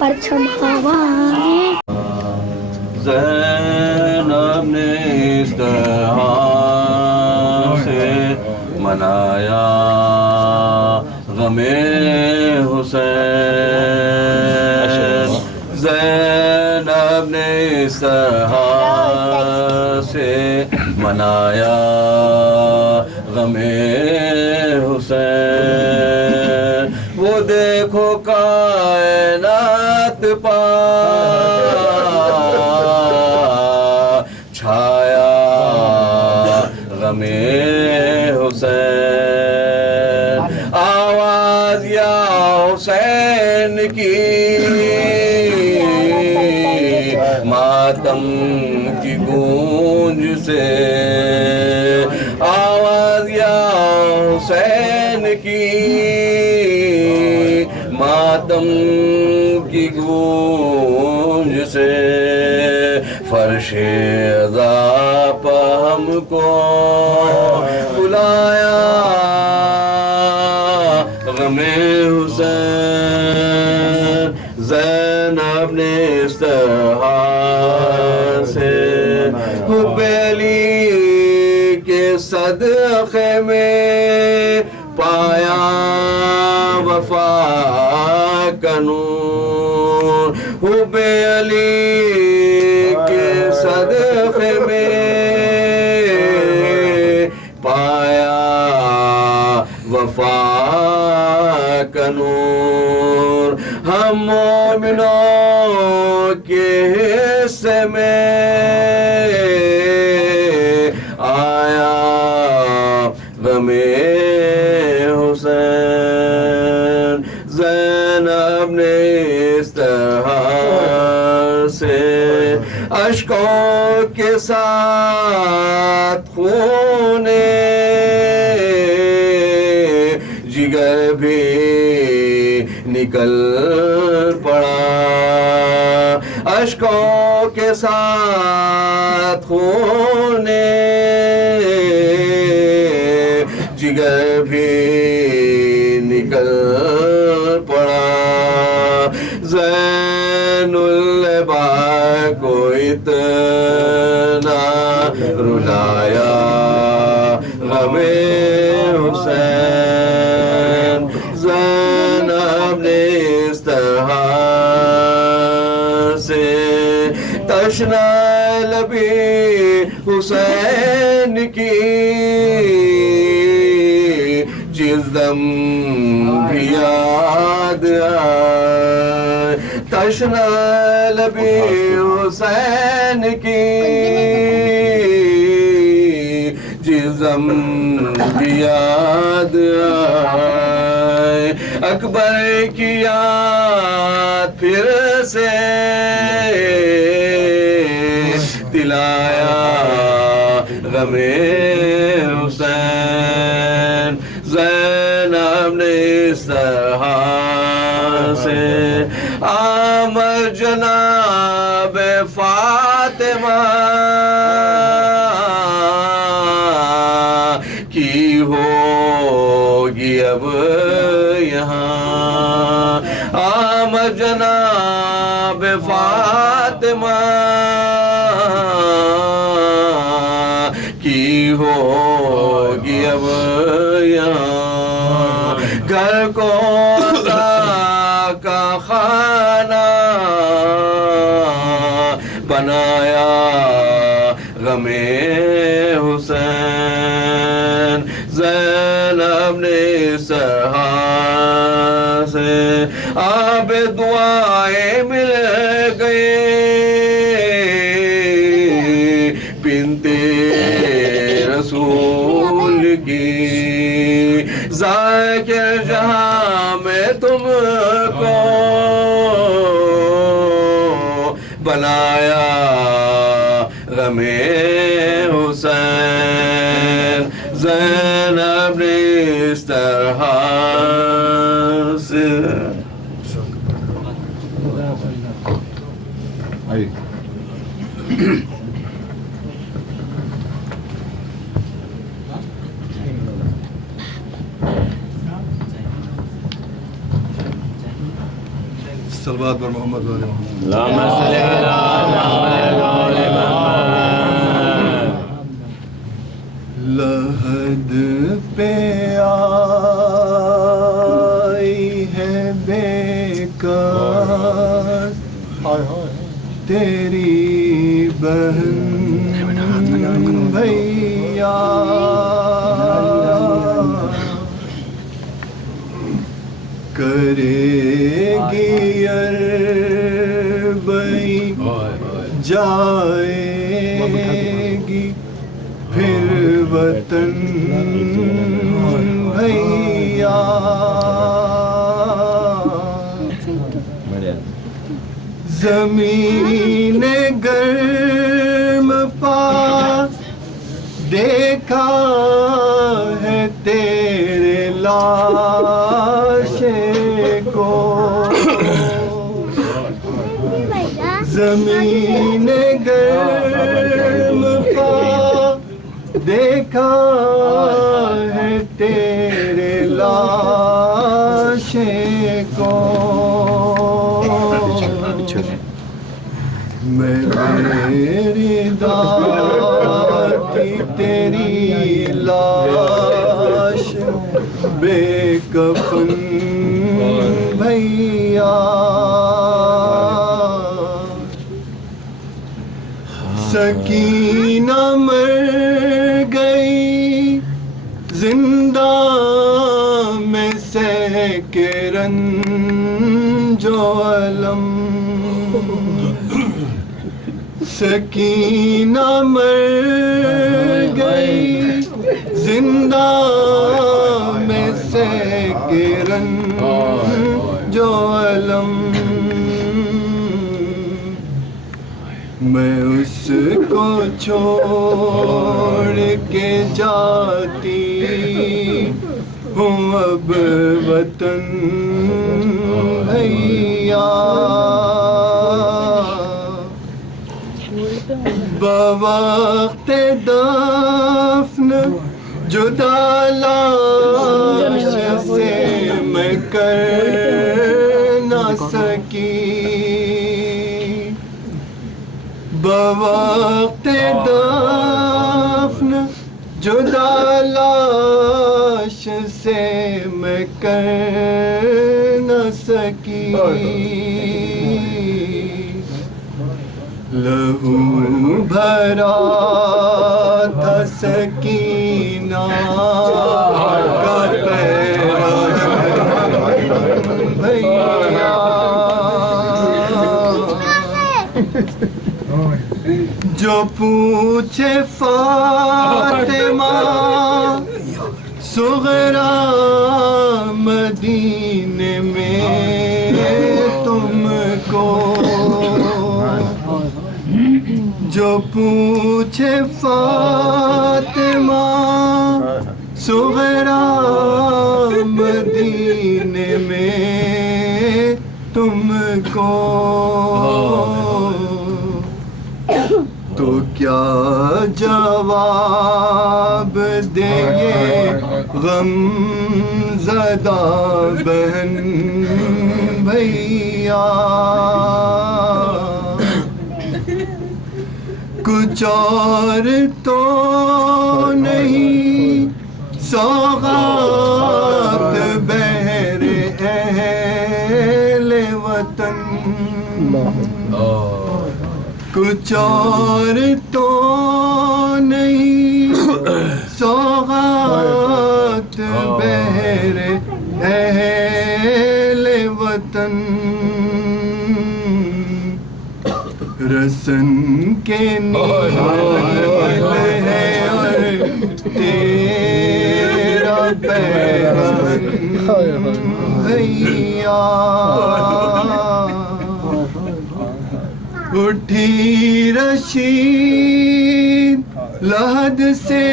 परछम हवाएं ज़ैनब ने इस तरह से मनाया गमे हुसैन। ज़ैनब ने इस तरह से मनाया गमे हुसैन। वो देखो कायनात पा छाया गमे हुसैन। आवाज या हुसैन की मातम की गूंज से। आवाज या हुसैन की मातम की गूंज से। फर्शे अज़ा पर हमको बुलाया गमे हुसैन। ज़ैनब ने इस तरह से हुब्बे अली के सदक़े में पाया वफा का नूर। हुब्बे अली के सदक़े में पाया वफा का नूर। हम मोमिनों के हिस्से में आया गमे हुसैन। ज़ैनब ने इस तरह से अश्कों के साथ खूने जिगर भी निकल पड़ा। अश्कों के साथ खूने जिगर भी निकल पड़ा। ज़ैनुल अबाद को इतना रुलाया गमे हुसैन। ज़ैनब ने इस तरह से तशना लबी हुसैन की जिस दम भी याद आए। तशना लबी हुसैन की जिस दम भी याद आए। अकबर की याद फिर से दिलाया गमे हुसैन। ज़ैनब ने इस तरह से आमर जनाब फातिमा की होगी अब यहाँ। आमर जनाब फातिमा की होगी अब यहाँ। घर को का खाना बनाया गमे हुसैन। ज़ैनब ने इस तरह से आब दुआएं मिल गए बिन्ते रसूल की। ज़ाकिर जहां में तुमको बनाया गमे हुसैन। ज़ैनब ने इस तरह से सलवात पर मोहम्मद वाले मोहम्मद। लहद पे आई है बेकार तेरी बहन भैया, करेगी अरबई जाएगी फिर वतन भैया, ज़मीन गर्म पा देखा है तेरे लाशे को, ज़मीन गर्म पा देखा है तेरे लाशे को, मैं मेरी दाती तेरी लाश बेकफन भैया, सकीना मर गई जिंदा में सह के रंजो अलम, सकीना मर गई जिंदा में सह के रंजो अलम, मैं उसको छोड़ के जाती हूँ अब वतन भैया, बवक्त दफन जुदा लाश से मैं कर ना सकी, बवक्त दफन जुदा लाश से मैं कर न सकी, लहू भरा था सकीना का पैरान भैया, जो पूछे फातिमा सुगरा मदीने में तुमको, जो पूछे फातिमा सुगरा मदीने में तुमको, तो क्या जवाब देंगे गमज़दा बहन भैया, कुछ और तो नहीं सौगात बहरे अहले वतन, कुछ और तो नहीं सौगात बहरे अहले वतन, रसन के नील है और तेरा पैगंबर भैया, उठी रशीद लहद से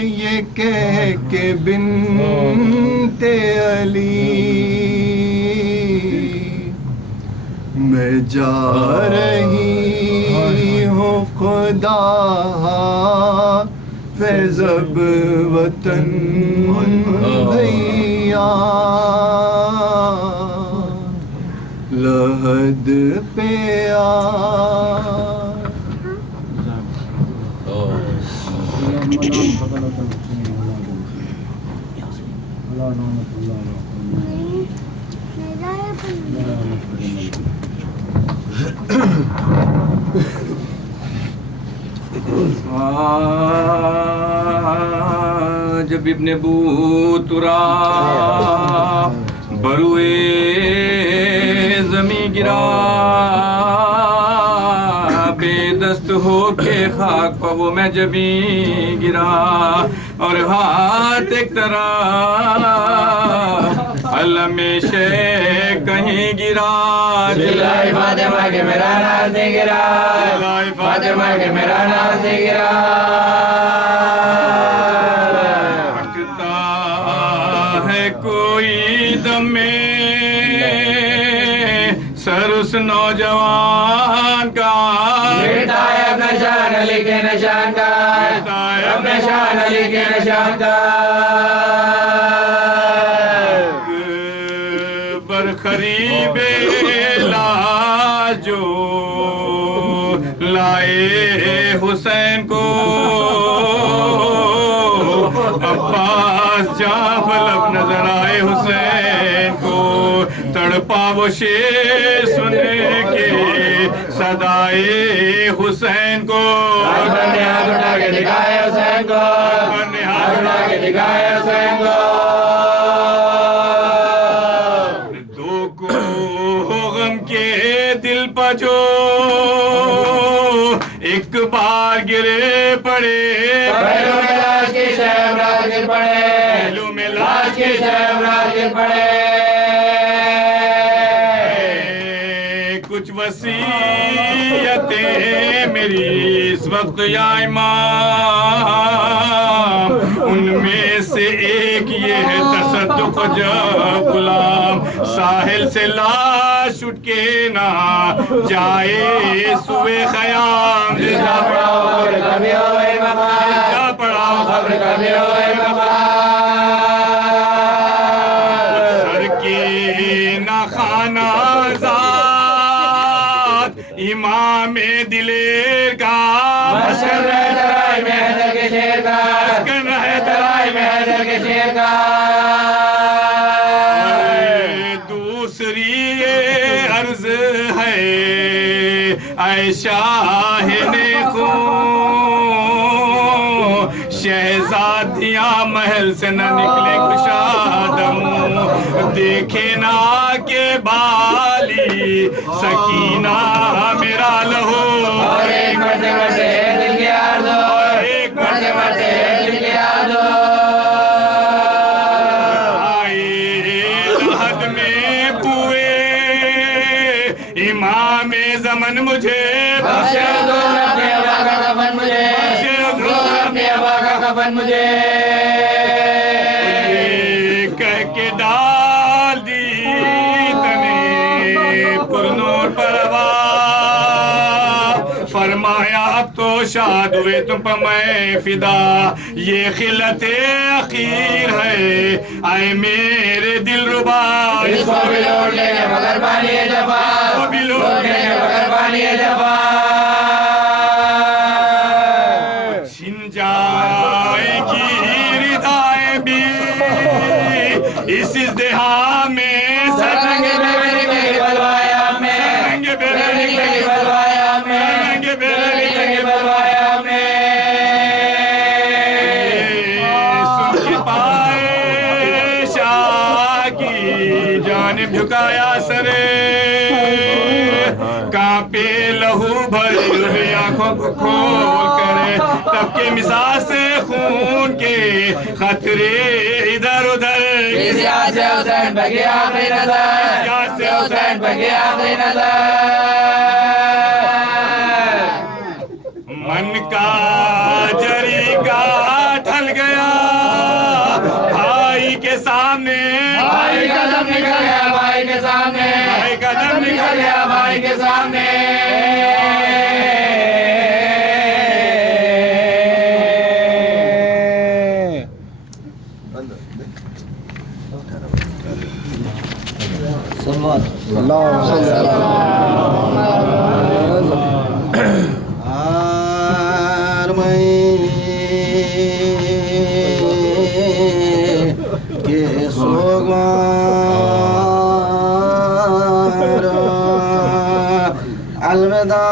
ये कह के बिन्ते अली, मैं जा रही हूँ खुदा फैज़ब वतन भैया, लहद पे आ जब इब्ने बूतुरा बरुए जमी गिरा बेदस्त हो के खाक पर वो मैं जबी गिरा और हाथ एक तरह अलमेशे कहीं गिरा फातिमा के मेरा नाज नहीं गिरा फातिमा के मेरा नाज नहीं गिरा हटता है कोई दम में सर उस नौजवान का बेटा है अपना शान अली के निशान का अपने शान अली के निशान का खरीबे लाज जो लाए हुसैन को अब्बास जाफलक नजर आए हुसैन को तड़पा वो शेर सुने के सदाए हुसैन को हाथ उठा के दिखाए हुसैन को हाथ उठा के दिखाए हुसैन को जो एक बार गिरे पड़े पहलू में लाश के शहराज गिर पड़े पहलू में लाश के शहराज गिर पड़े कुछ वसीयतें मेरी इस वक्त या इमाम उनमें से एक ये है तसद्दुक़ जब गुलाम साहिल से लाश उठ के ना जाए सुए ख़याम जिसका पढ़ाओ खबर कभी होए मकाम जिसका पढ़ाओ खबर कभी होए मकाम सर की ना खाना ज़ात इमाम दिलेर का मस्कन रहे तराई में हैदर के शेर का मस्कन रहे तराई में हैदर के शेर का दूसरी अर्ज है शाह ने को शहजादियां महल से न निकले कुशादम देखे ना के बाली सकीना मेरा लहो और एक मरते मरते दिल के आर्ज़ो और एक मरते मरते दिल के आर्ज़ो आए लहद में पुए इमाम ज़मन मुझे बख्शे हुज़ूर अपने अबा का कफन मुझे बख्शे हुज़ूर अपने अबा का कफन मुझे कह के डाल दी तने पुरनूर परवा फरमाया अब तो शाद हुए तुम पर मैं फिदा ये खिलते अखीर है आए मेरे दिल रुबा इसको भी लौट लेंगे मगर पानी जफा इसको भी लौट लेंगे मगर पानी जफा छिन जाएगी रिदाएं भी इस इज़्दिहा में सरंगे बेरंगे के बलवाया में सरंगे बेरंगे के बलवाया में सरंगे बेरंगे के बलवाया में सुन के पाए शाह की जानिब झुकाया सरे कांपे लहू भरे हुए आंखों को खोल करे तब के मिजाज से खून के खतरे इधर उधर से हुसैन बगे आखिरी नजर से हुसैन बगे आखिरी नजर मन का जरी का ढल गया भाई के सामने भाई कदम निकल गया भाई के सामने भाई कदम निकल गया भाई के सामने के सोगवार अलविदा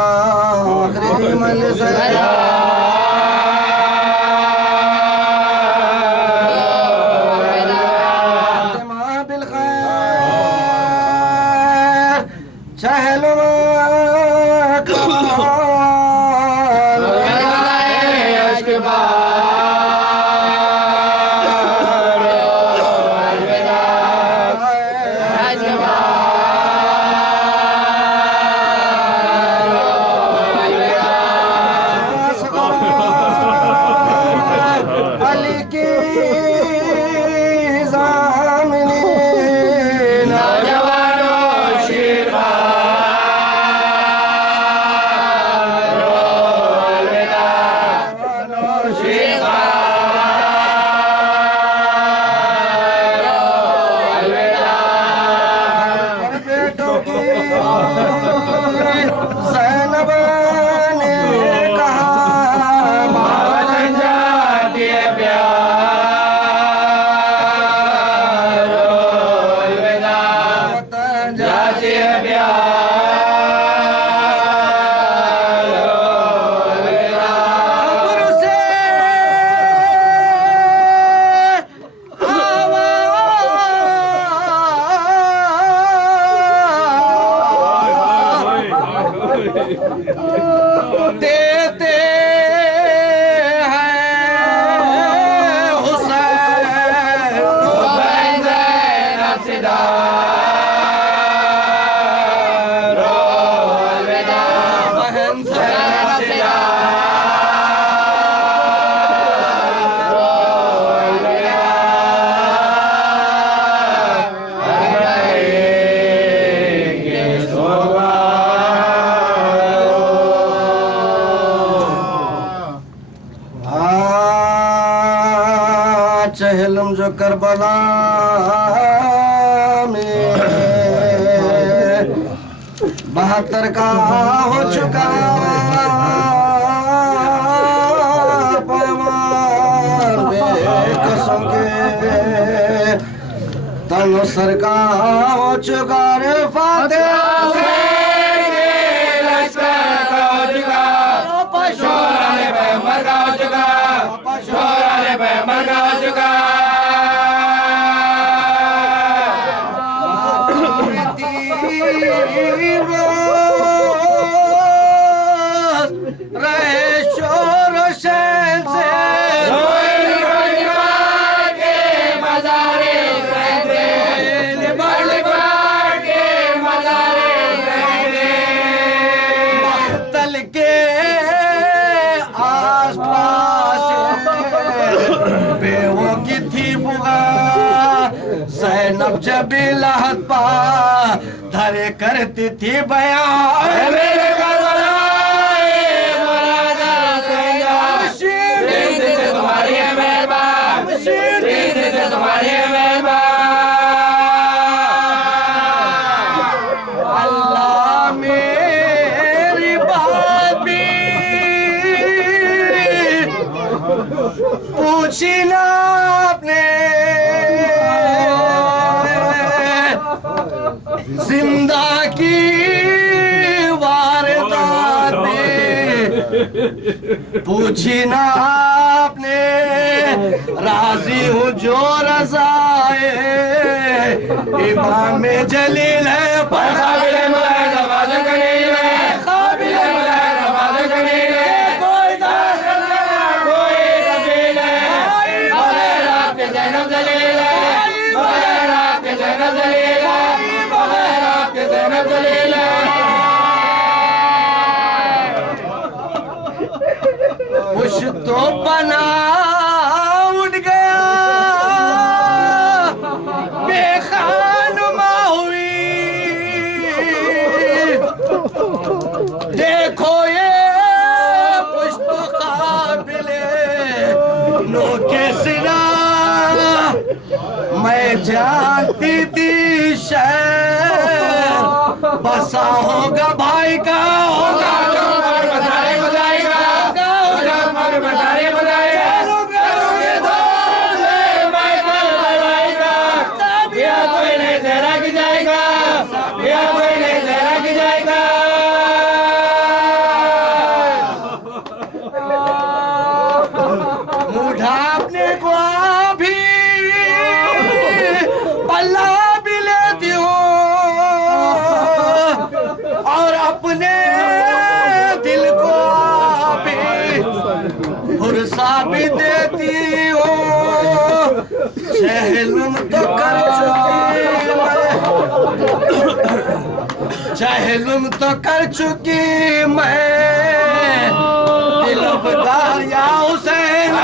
आखिरी मंजिल देते हैं हुसैन चहलम जो करबला में 72 का हो चुका पैमान बेकसों के तनो सर का हो चुका रे फातिहा रहे शोर शैन से तल के आस पास बेवों की थी बुआ ज़ैनब जब लहत पा धरे करती थी बयान अल्लाह मेरी बात भी पूछी ना आपने जिंदा की वारदात पूछी ना आपने राजी हूँ जो रज़ाए इमाम जलील है कुछ तो बना उठ गया बेखानुमा हुई देखो ये पुष्प काबिले नो के सिरा मैं जानती थी शहर बसा होगा भाई का, होगा जो मगर बसारे खुदाएगा, होगा जो मगर बसारे खुदाएगा, चलोगे दोस्त मैं खुदाएगा, या कोई नहीं जरा की जाएगा, या कोई नहीं जरा की जाएगा। मुठा अपने को भी पल्ला भी लेती हूँ और अपने दिल को भी भरोसा भी देती हूँ। चहलुम तो कर चुकी मैं, चहलुम तो कर चुकी मैं, दिलबदार या हुसैन,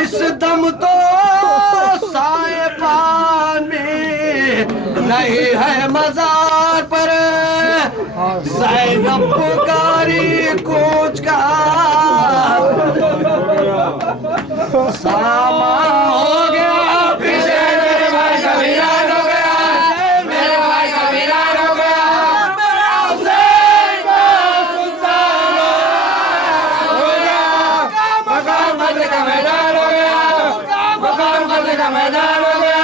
इस दम तो साहिबान में नहीं है मजार पर, ज़ैनब पुकारी कूच का सामा हो गया, पीछे मेरे भाई का वीरान हो गया, मेरे भाई का वीरान हो गया, मेरा हुसैन का सुल्तान हो गया, मकाम खतरे का मैदान हो गया, मकाम खतरे का मैदान हो गया।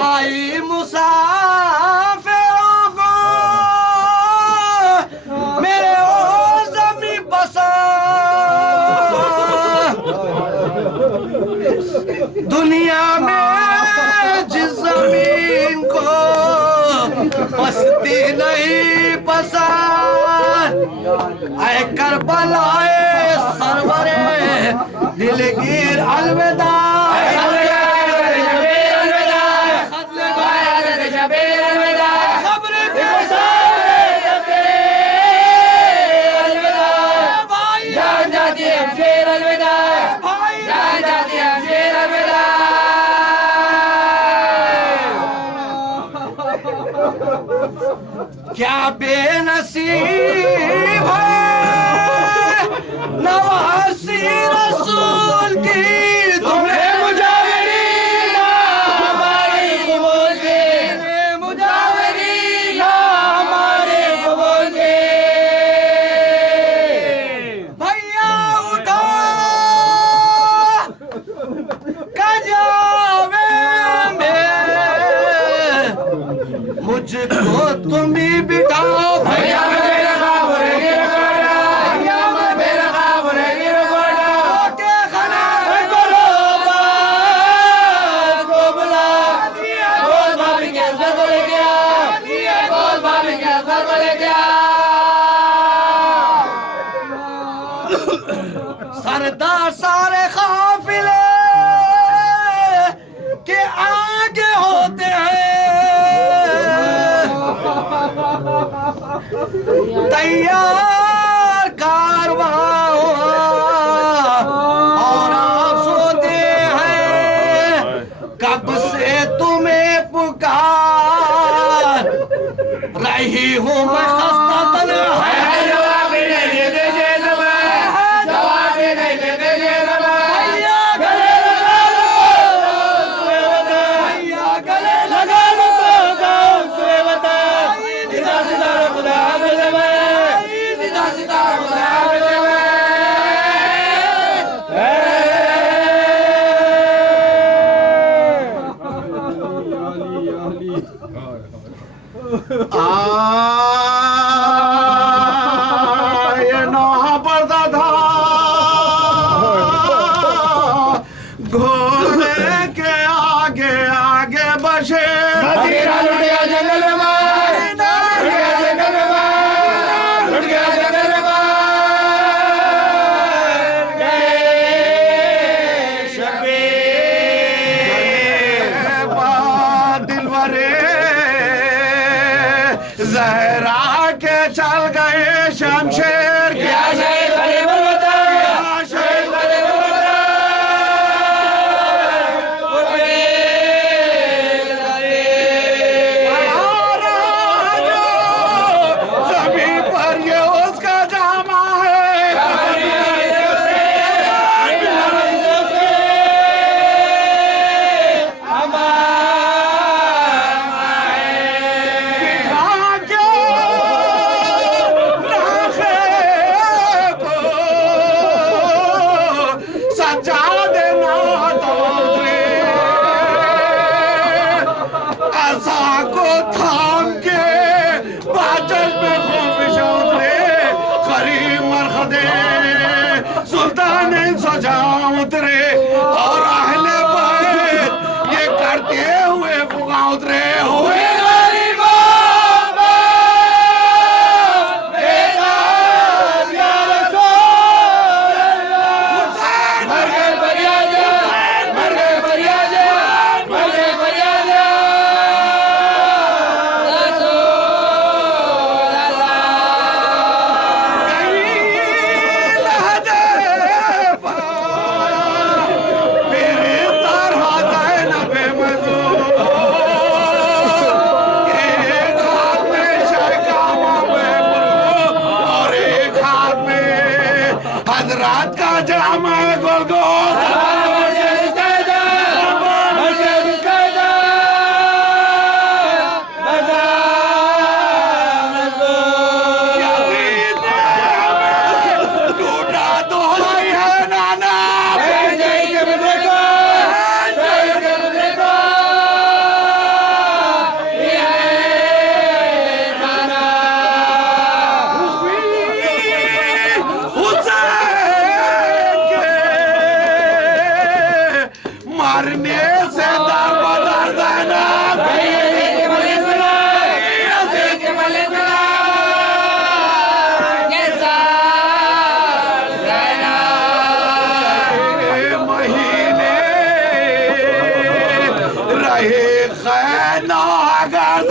आई मुसाफिरों को मेरे ओ ज़मी पसंद, दुनिया में जिस ज़मीन को बसती नहीं पसंद, ऐ करबलाए सरवरे दिलगीर अलविदा, क्या बेनसीब है नवासी रसूल की, तुम्हें मुजाविरीन हमारे कबूल के, मुजाविरीन हमारे कबूल के। भैया उठा कजावे में मुझको तुम ही बिठाओ, भैया मेरा ख्वाब रहेगी रखोड़ा, भैया मेरा ख्वाब रहेगी रखोड़ा, के खाना करो बात को बुला, बोल भाभी के सर को लेके आ, बोल भाभी के सर को लेके आ। सरदार सारे काफिले के आगे होते हैं, तैयार कारवां हुआ और आप सोते हैं, कब से तुम्हें पुकार रही हूँ मैं खस्ता तन्हा, जवाब भी नहीं देते जे ज़बान, जवाब भी नहीं देते जे ज़बान, भैया गले लगा लो उसमें बता, भैया गले लगा लो उसमें बता, सीधा सीधा खुदा मिले मैं, सीधा सीधा खुदा मिले मैं। ये नौहा पड़ता था घोड़े के आगे आगे बसे, लुट गया जंगल में मार, लुट गया जंगल में मार, लुट गया जंगल में मार, गए शबीर जहरा के चल गए शमशेर क्या शहीद गरीबुल वतन क्या शहीद गरीबुल वतन जमीन पर ये उसका जामा है सुल्तान सजा उतरे और अहले बैत ये करते हुए फुगा उतरे हुए रात का जामा टूटा तो है नाना मारने से दरबदर ज़ैनब महीने रहे खैना अगर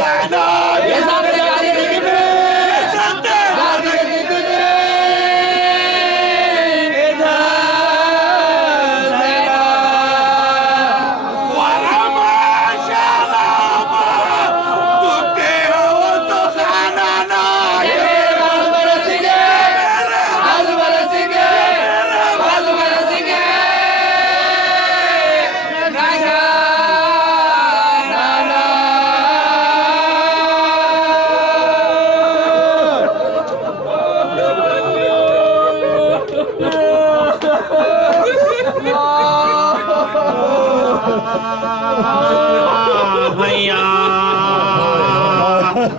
भैया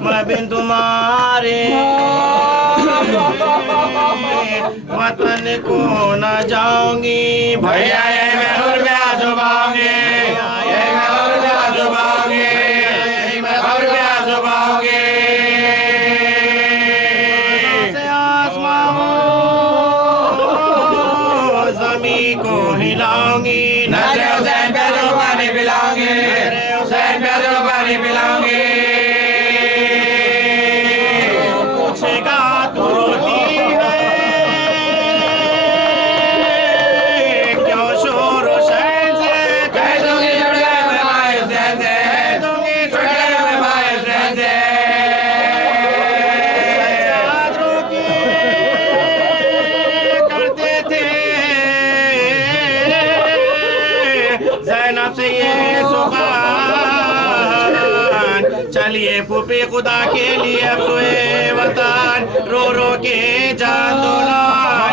मैं बिन तुम्हारे वतन को न जाऊंगी भैया ये मैं और ब्याह जुबाऊंगी ये मैं और ब्याह जुबाऊंगी ये मैं और ब्याह जुबाऊंगी से आसमां जमीन को हिलाऊंगी नजर हुसैन पे जो पानी पिलाऊंगी हुसैन पे जो पानी पिलाऊंगी पूछेगा तू रोती है क्यों शोर हुसैन से कह दूंगी छुट गए मैं भाई हुसैन से कह दूंगी छुट गए मैं भाई हुसैन से चादरों की करते थे ज़ैनब से ये सुभान चलिए फूफी खुदा के लिए अब सोए वतन रो रो के जान दो ना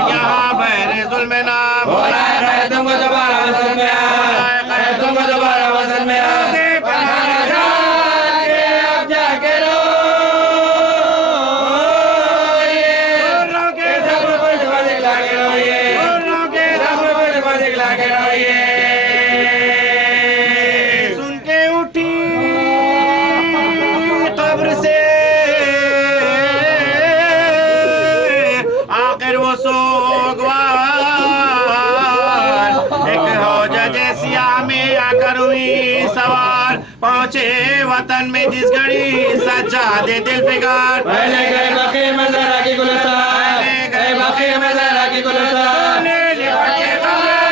यहाँ बहरे जुल्म ना बोला है तुमको दोबारा वतन में आए तुमको दोबारा वतन में आए अब जाके रो के सब कुछ बदला के रोइए के सब कुछ बदला के रोइए वो सोगवार एक हो जैसे में आकर हुई सवार पहुंचे वतन में जिस घड़ी सज्जादे दिल फिगार पहले गए बक़ी में ज़रा की गुलस्तान गए बक़ी में ज़रा की गुलस्तान लिपटे कमरे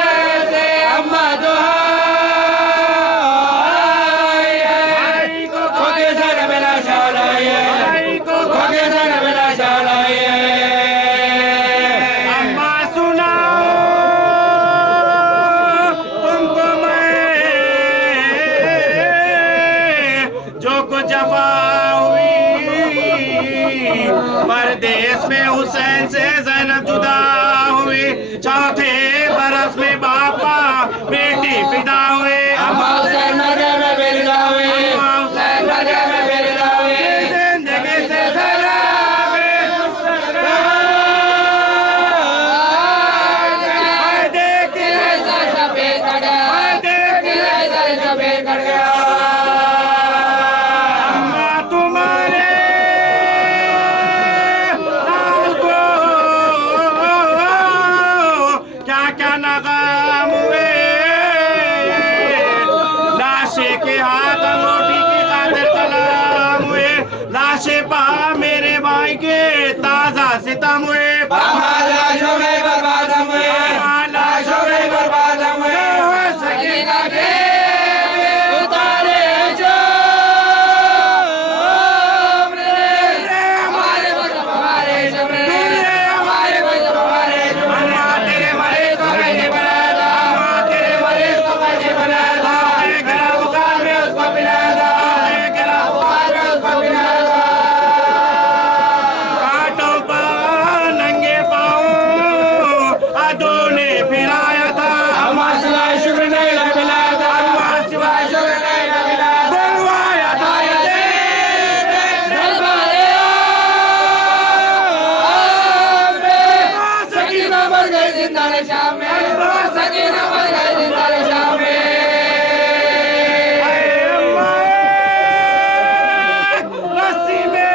से अम्मा दुआई को के सर मेरा शाल आई को के सर मेरा शाल आई अम्मा सुनाओ तुमको मैं जो कुछ जफा हुई परदेश में हुसैन से ज़ैनब जुदा हुई चौथे बरस में बापा बेटी फिदा हुए अम्मा हुसैन मरे में बेरिदा हुई हुसैन मरे में बेरिदा हुई जिंदगी से जरा देखती है सर सफेद कर गया देखती है सर सफेद कर गया अम्मा तुम्हारे लाल को क्या क्या नाकाम हुए लाशे के हाथ अंगूठी की खातिर कलाम हुए लाशे पा मेरे भाई के ताजा सितम हुए लाशों में बर्बाद हम हुए लाशों में बर्बाद हम हुए सकीना के उतारे जो हमारे वक्त हमारे जबरे हमारे वक्त हमारे जबरे तेरे मरीज को कैसे बनाया था तेरे मरीज को कैसे बनाया था गला बुखार में उसको पिलाया था गला बुखार में उसको पिलाया था कांटों पर नंगे पाँव अदों ने फिराया था अम्मा सिवाय शुक्र नहीं मिलाया था अम्मा सिवाय शुक्र नहीं मिलाया था बुलवाया था दरबारे सकीना मर गई जिंदा ने शाम में सकीना मर गई जिंदा ने शाम में रस्सी में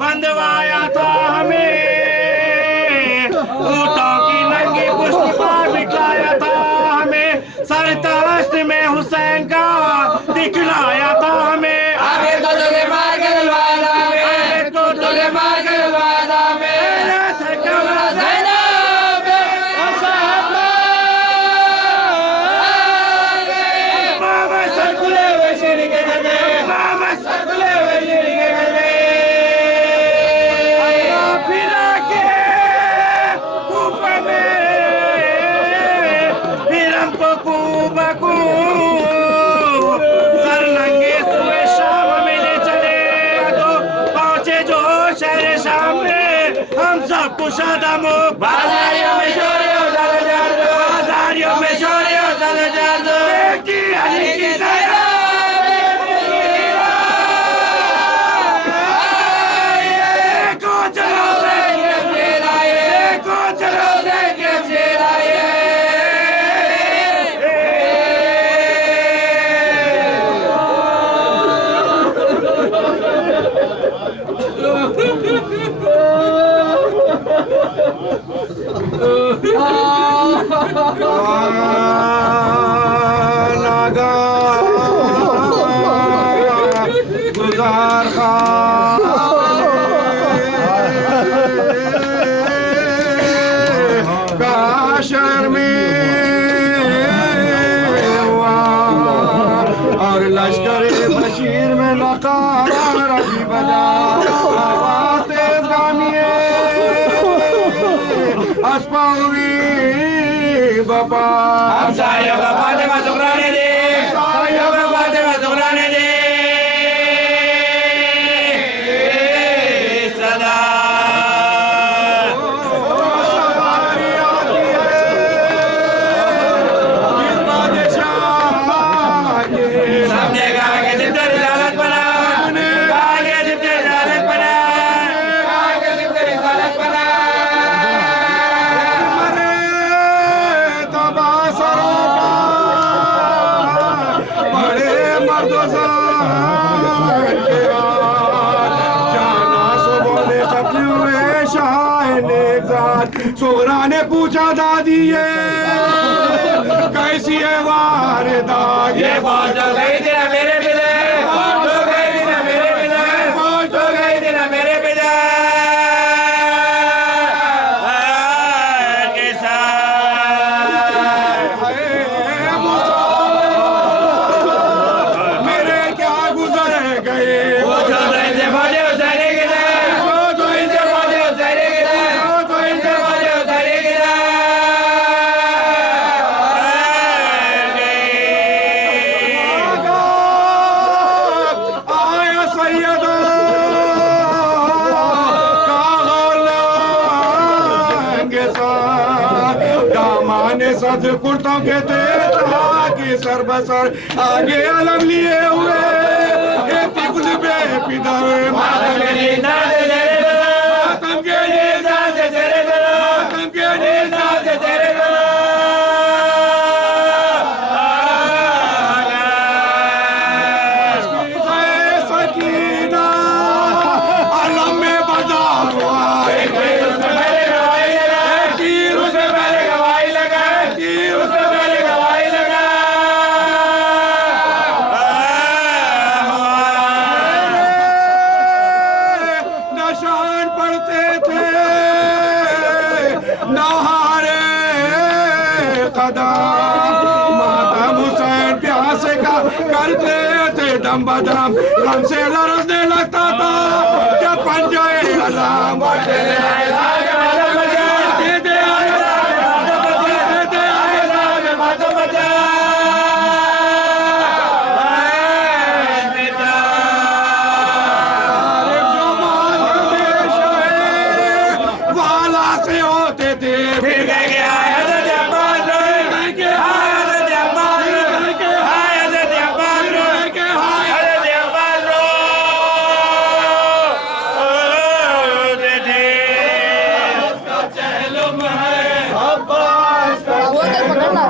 बंधवाया था हमें ऊँटों की नंगी पुष्टि पर बिठाया था हमें सरताश्त में हुसैन का दिखलाया था हमें आगे तो तुझे मार के दिलवाया था हमें तो तुझे मार के दिलवाया था हमें ज़ैनब बाबा सरकुले हुए शेर के गले बाबा सरकुले हुए शेर के गले फिरा के कूफा में फिर हमको कूबा को सर नंगे सुए शाम में ले चले तो पहुंचे जो शहर शाम में हम सब कुशादा मुख बाजारियों में शोरियों चले जा दो बाजारियों में शोरियों चले जा दो बेटी अली की देखो चलो देखो चलो गुजार काशर में हुआ और लश्कर बशीर में नकार अभी बजा आवाज तेज गानिए अस्पा हुई बपा सायों का फातिमा शुक्राने दे सायों का फातिमा शुक्राने दे सदा सबने कहा कि जिद्दर रिसालत बना कहा कि जिद्दर रिसालत बना कहा कि जिद्दर रिसालत बना सुगरा ने पूछा दादी ये कैसी है वारदात, ये फौज हो गई थी ना मेरे पिता, फौज हो गई थी ना मेरे पिता, फौज हो गई थी ना मेरे पिता के साथ। मेरे क्या गुजर गए, वो जो तो इनसे फौजे उतारे के थे, वो तो इनसे फौजे उतारे के थे, वो तो इनसे फौजे उतारे के थे। आया सैयद कागलेंगे दामाने सद कुर्तों के तेज की सर बसर आगे अलम लिए हुए पिकुल बे पिदर मातम के लिए नाच तेरे गला, मातम के लिए नाच तेरे गला, मातम के लिए नाच तेरे गला। सकीना अलम में बदा हुआ एक तीर उससे पहले गवाही लगा, एक तीर उससे पहले गवाही लगा, एक तीर उससे पहले गवाही लगा। निशान पड़ते थे नहारे कदा मातम हुसैन प्यासे का करते थे दम बदम गम से लरसने लगता था जब पंजाए अलाम दे दे आए साहब मातम बजा, दे दे आए दे दे आए साहब मातम बजा। जो देश वाला से होते थे फिर कह के आए हज़रत अब्बास रो, हाय हज़रत अब्बास रो, हाय हज़रत अब्बास रो, हज़रत अब्बास रो। होते थे चहलुम है अब्बास का पकड़ना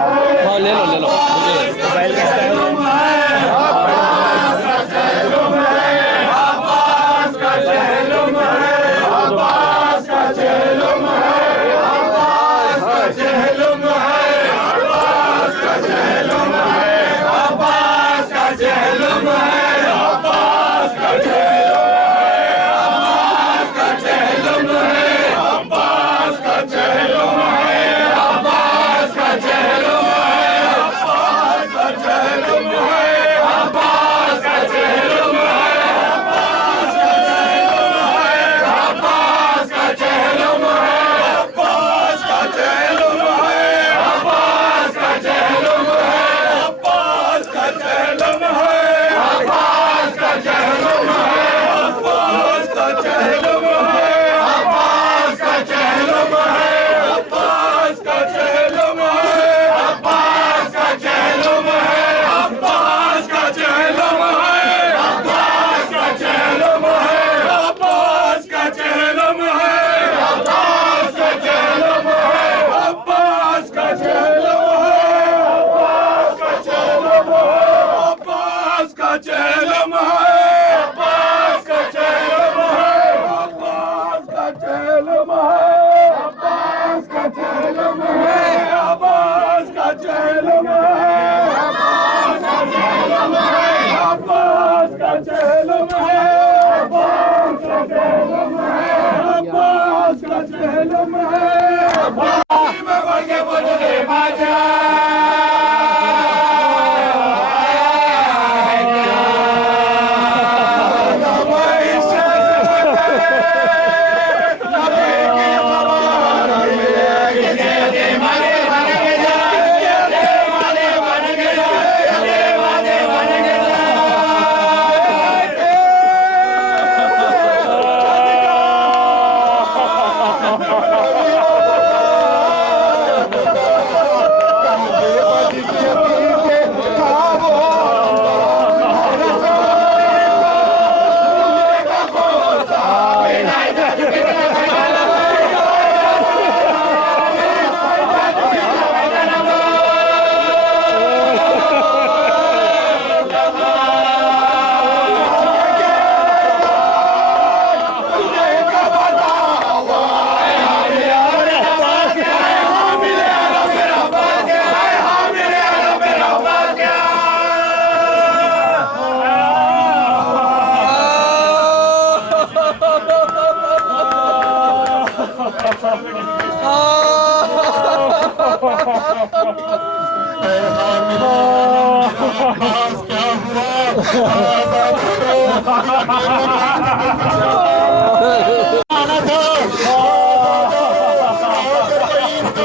क्या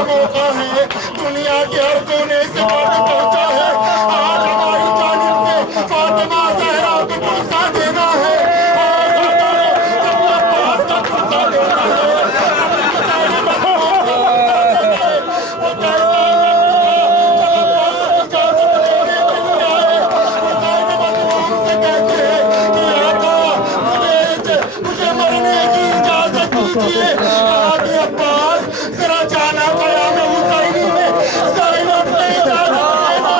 मौका है, दुनिया के हर कोने से पहुंचा है। आज हमारी जानिब से फातिमा ज़हरा को पुरसा देना है, अब्बास का पुरसा देना है, मुझे मरने की इजाजत दीजिए। अब्बास जरा जाना क़याम हुसैनी में ज़ैनब से इजाजत लेना।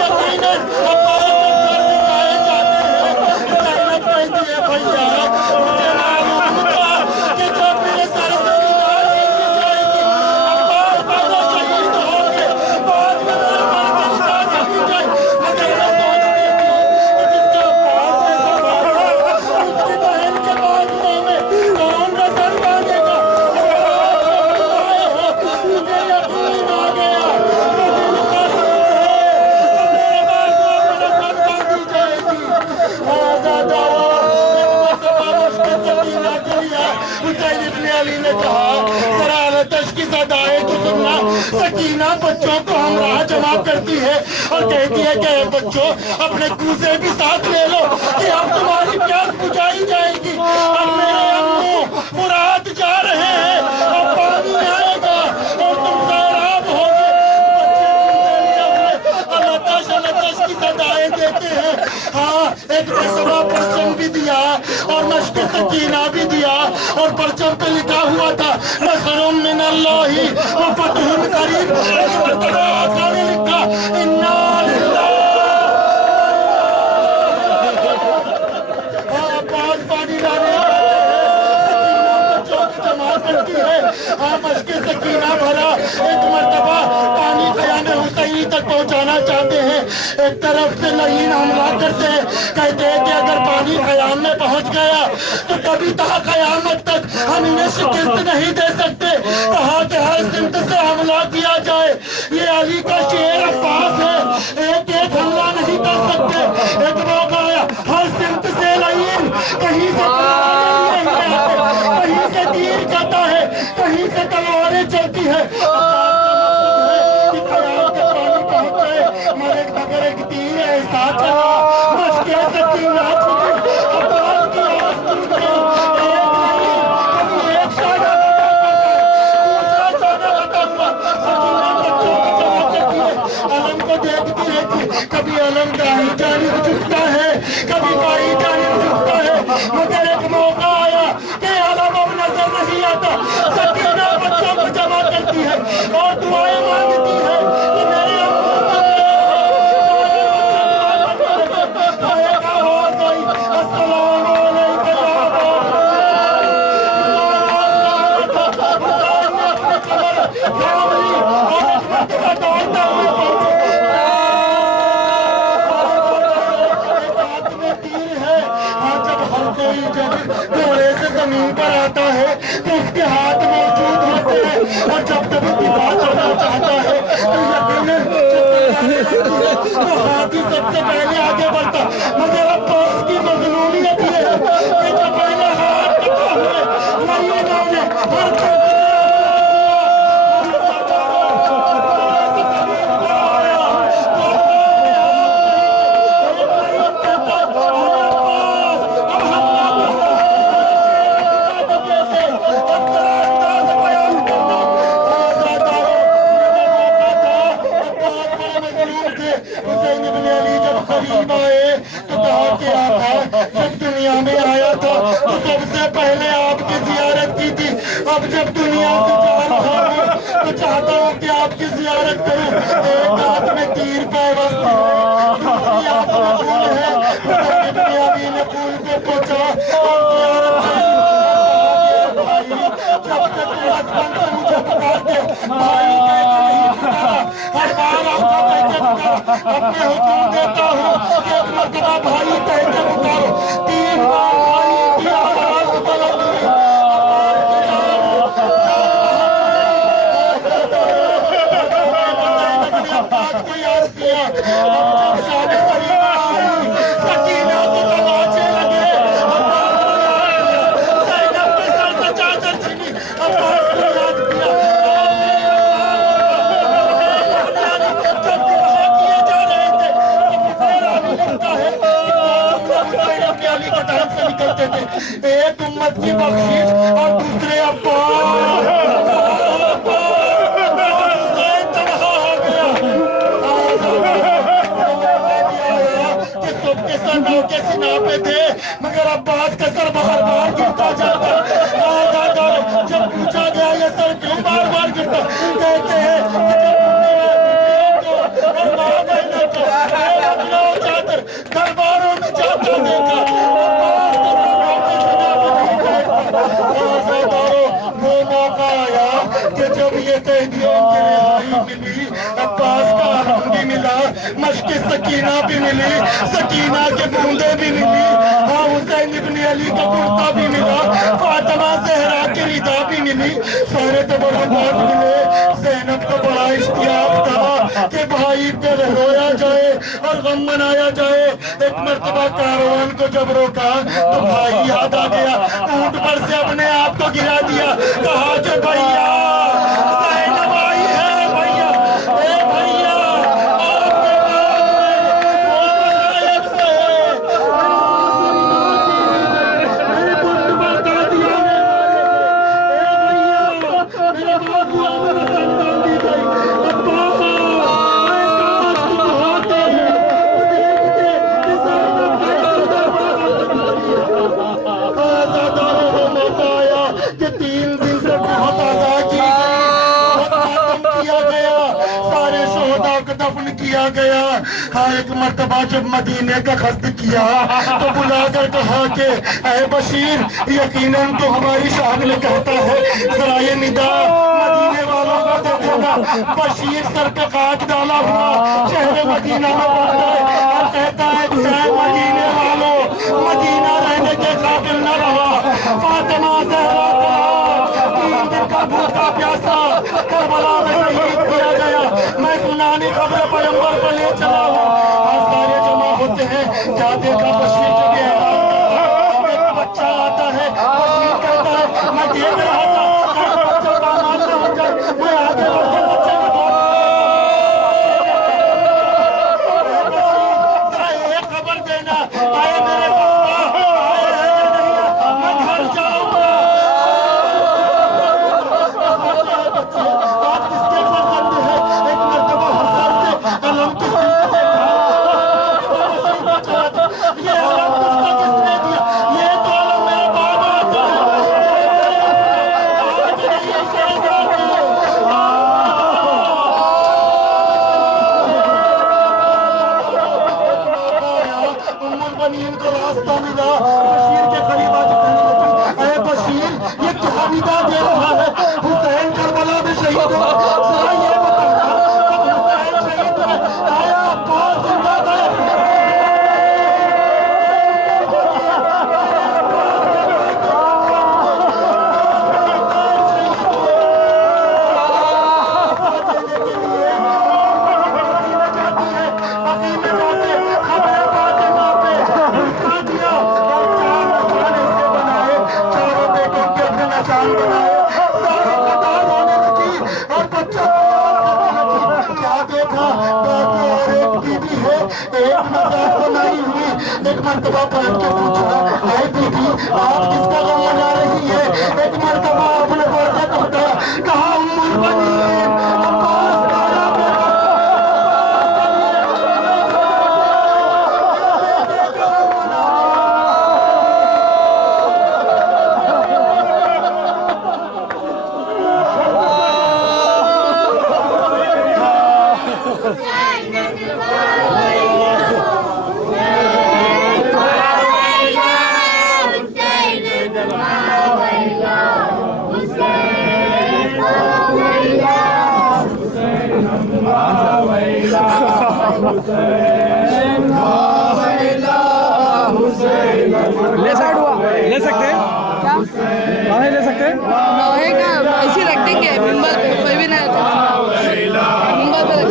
यकीनन अब्बास जब घर दिखाए जाते हैं, ज़ैनब कहती है भैया मुझे मालूम था कि जब मेरे सर से निगाह छीनी जाएगी, अब्बास पहले शहीद होंगे, बाद में मेरे सर से निगाह छीनी जाएगी। मगर मैं सोचती थी कि जिसका अब्बास ने संभाला उसकी बहन के बाजुओं में कौन नजर मांगेगा। मुझे यकीन आ गया कि दिल का दुख है, मेरे बाजुओं में नजर मांगी जाएगी। आज़ादा सकीना के लिए हुसैन इब्ने अली ने कहा जरा आतिश की सदाएं तो सुनना। सकीना बच्चों को हमराह जमा करती है और कहती है कि बच्चों अपने कूजे भी साथ ले लो कि अब तुम्हारी प्यास बुझाई जाएगी। अब मेरे अम्मू मुराद जा रहे हैं, अब पानी आएगा और तुम सैराब होगे। बच्चे अलतश की सदाएं देते हैं। हाँ, एक मरतबा परचम भी दिया और मश्क सकीना भी दिया और परचम पे लिखा हुआ था नसरुम मिनल्लाहि व फतहुन करीब। एक मरतबा आका ने लिखा इन्ना लिल्लाह। अब्बास पानी लाने सकीना बच्चों को जमा करती है। हाँ, मश्क सकीना भरा एक मरतबा पानी क़याम हुसैनी तक पहुंचाना चाहते हैं। एक तरफ से लईन हमला करते हैं, कहते हैं कि अगर पानी क़याम में पहुंच गया तो कभी तक क़यामत तक हम इन्हें शिकस्त नहीं दे सकते। कहा कि हर सिमत से हमला किया जाए। ये अली का शेर अब्बास है, एक एक हमला नहीं कर सकते। एक मौका आया, हर सिमत से लईन कहीं से कहीं से तीर करता है, कहीं से तलवारें चलती है। मगर एक तीर ऐसा चला मश्के सकीना छुपी, अब्बास की आस टूट गई। एक शाना दूसरा शाना बता हुआ सकीना बच्चों की जमा करती है। अलम को देखती है कि कभी अलम दाई जानिब झुकता है, कभी बाई जानिब झुकता है। मगर एक मौका आया कि अलम अब नजर नहीं आता। सकीना बच्चों को जमा करती है और दुआएं मांगती है कि मेरे घोड़े से जमीन पर आता है तो उसके हाथ मौजूद होते हैं और जब तक दिफा करना चाहता है तो यकीनन तो हाथी सबसे पहले आगे बढ़ता। मगर अब्बास की मजलूमियत ये है कि जब पहले हाथ कटा हुए वही इन्होंने हर हुसैन इब्ने अली जब करीब आए तो कहा कि आका जब दुनिया में आया था तो सबसे पहले आपकी जियारत की थी। अब जब दुनिया से जा रहा हूँ तो चाहता हूँ कि आपकी जियारत करूँ। एक हाथ में तीर पैबस्त है, दूसरी हाथ में फूल है। हुसैन इब्ने अली ने फूल को पहुंचा और जियारत की। जब तक बचपन से मुझे पुकारते भाई कहते नहीं पुकारा, हर बार आपका कहते पुकारा। अपने हुक्म देता हूँ एक मरतबा भाई कहते पुकारो। 3 बार भाई की आवाज बुलंद हुई। अब जब शादी करीब आई, सकीना को तमाचे लगे, ज़ैनब के सर से चादर छीनी, अब्बास को याद किया। जब रिहा किए जा रहे थे, अली लिखता है, ज़ैनब के अली के तरफ से निकलते थे, एक उम्मत की बख्शिश और दूसरे अब्बास। सबके सर नौ के सीना पे थे, मगर अब्बास का सर बार बार गिरता जाता। जब पूछा गया ये सर क्यों बार बार गिरता, कहते हैं दरबारों में जाता देखा, अब्बास का सर नौ के सीना पे नहीं था। वो मौका आया कि जब ये कैदियों की रिहाई मिली, अब्बास का आराम भी मिला, मश्क सकीना भी मिली, सकीना के बूंदे भी मिली, हाँ हुसैन इब्न अली का कुर्ता भी मिला, फातिमा ज़हरा की रिदा भी मिली, सारे तबरुआत मिले। ज़ैनब को बड़ा इश्तियाक था कि भाई पे रोया जाए और गम मनाया जाए। एक मर्तबा कारवान को जब रोका तो भाई याद आ गया, ऊंट पर से अपने आप को गिरा दिया, कहा कि भैया ज़ैनब आई है, भैया ए भैया आपके बाद में वो मसायब से मेरे पुत्र बता दिया मेरे बाजुआ में संतान दी गई। अब्बा मैं काश तुम होते देखते कि ज़ैनब का आज़ादारों को मौका आया कि 3 दिन से बहुत आज़ा की गई, बहुत मातम किया गया, सारे शोहदा को दफन किया गया। हाँ एक मर्तबा जब मदीने का खस्त किया तो बुलाकर कहा कि ऐ बशीर, यकीनन तो हमारी शान में कहता है, जरा ये निदा मदीने वालों को दे देना। बशीर सर पे काट डाला हुआ शहर मदीना में पड़ता है और कहता है मदीने वालों, मदीना रहने के काबिल न रहा। फातिमा ज़हरा का 3 दिन का भूखा प्यासा करबला में शहीद किया गया। मैं सुनानी खबर पैगंबर को ले चला हूँ। आज सारे जमा होते हैं, क्या देखा बशीर जब ये एक बच्चा आता है, बशीर कहता है मैं देख रहा था बच्चा दामाद न हो जाए, मैं आगे बढ़ के बच्चे को एक खबर देना, आए मेरे पापा आए हैं या नहीं, मैं घर जाऊंगा। आप किसके फर्जंद हैं? एक मर्तबा हसन से कलम किसने देखा, ये अलम किसको किसने दिया, ये तो अलम मेरा बाबा का है। आज नहीं शहजादी उम्मुल बनीन को रास्ता मिला, बशीर के करीब आके कहने लगी, ऐ बशीर ये क्या निदा दे रहा है, हुसैन करबला में शहीद हुआ, जरा ये बताना कब हुसैन शहीद हुआ, आया अब्बास जिंदा था। एक मर्तबा पलट के पूछा, ऐ बीबी आप किसका गम मना रही है? एक मर्तबा अपने बेटे को उठाया, कहा उम्मुल बनीन अब्बास मारा बेटा। ले सकते हैं क्या? नहीं ले सकते रहेगा ऐसे रख देंगे मिंबर पे, कोई भी नहीं रहता मिंबर पे रख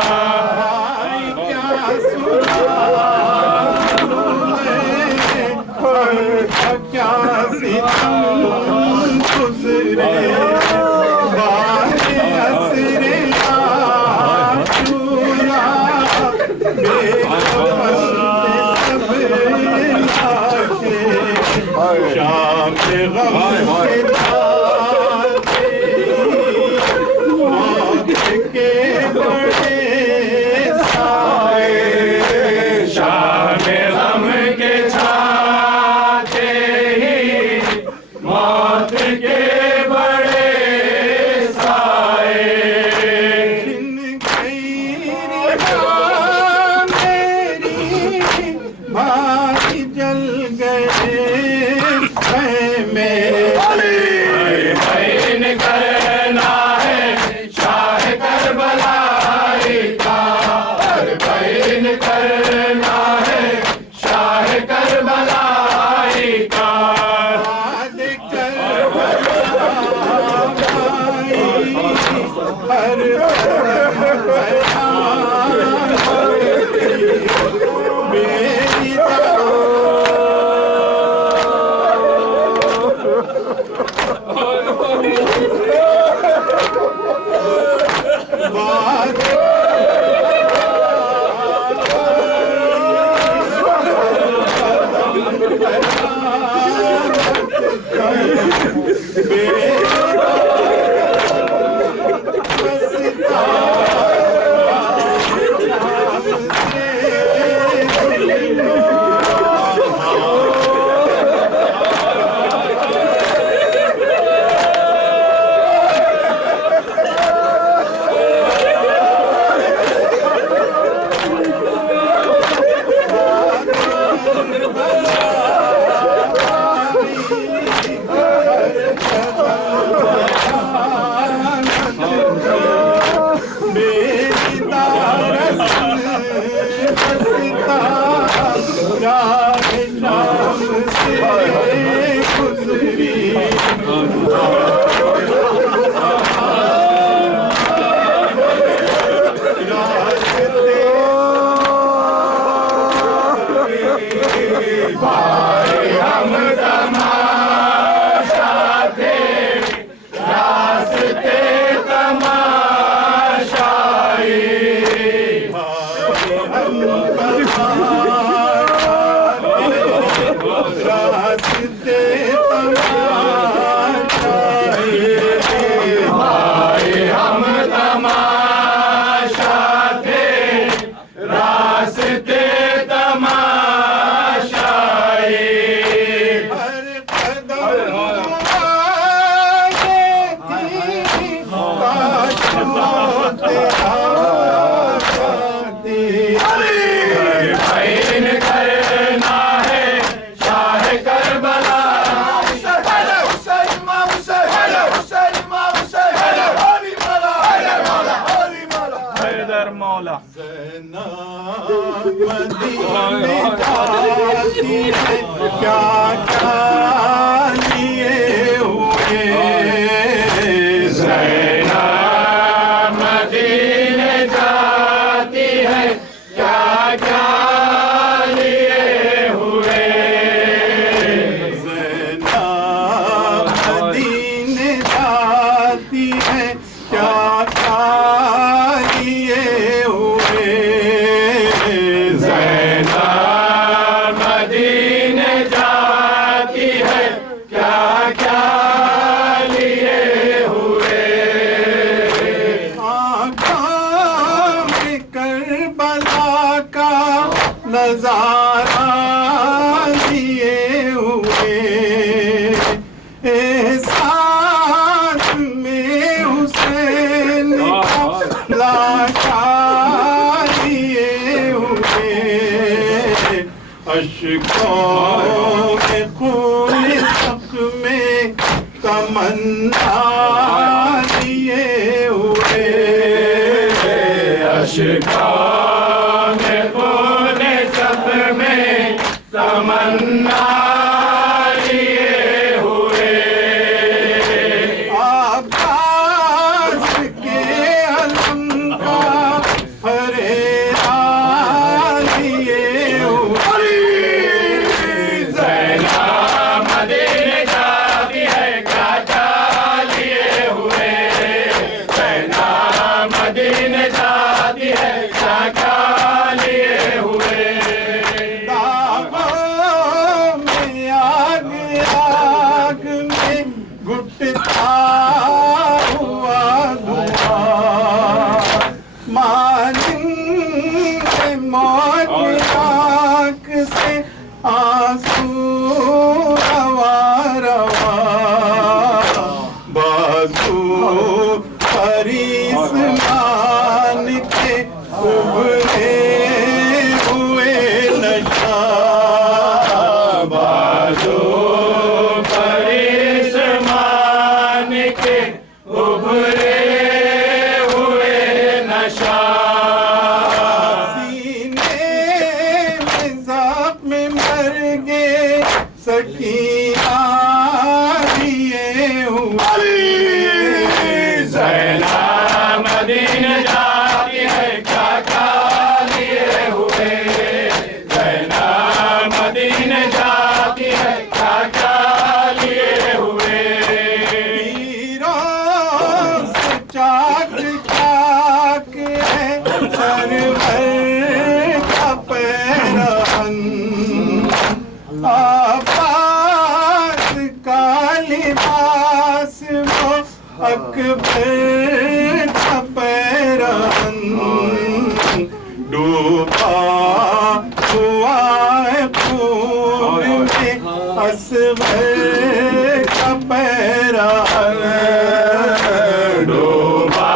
मदीने जाती है क्या क्या लिए हुए अकबर का पैरान डूबा हुआ है फूल में, असगर का पैरान डूबा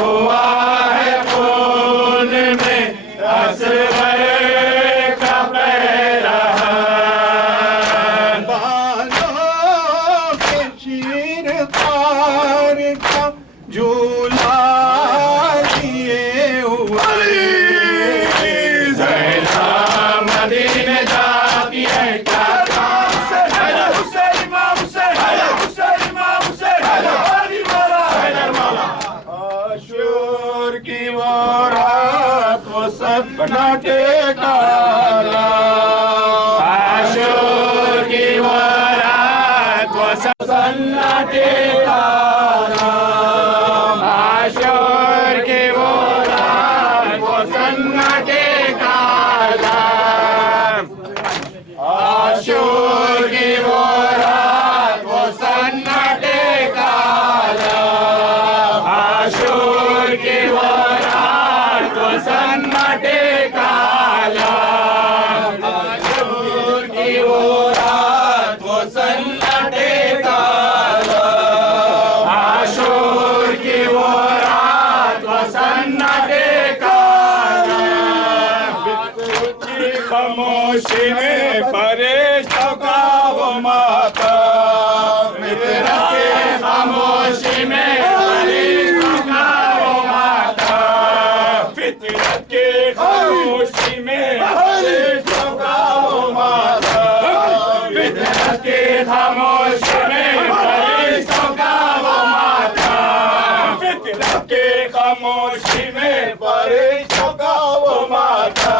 हुआ है फूल में, असगर का पैरान बालों के शीर तार का झूला लिए हुए मदीने जाती है क्या आशूर की वो रात वो सन्नाटे का आशूर की वो रात वो सन्नाटे का आशूर की वो रात वो सन्नाटे का आशूर की वो रात वो सन्नाटे का आशूर की वो रात वो सन्नाटे का आशूर की वो रात वो सन्नाटे का आशूर की वो रात वो सन्नाटे का खामोशी में फरिश्तों का वो माता खामोशी में फरिश्तों का वो माता फितरत की खामोशी में फरिश्तों का वो माता फितरत की खामोशी में फरिश्तों का वो माता फितरत की खामोशी में फरिश्तों का वो माता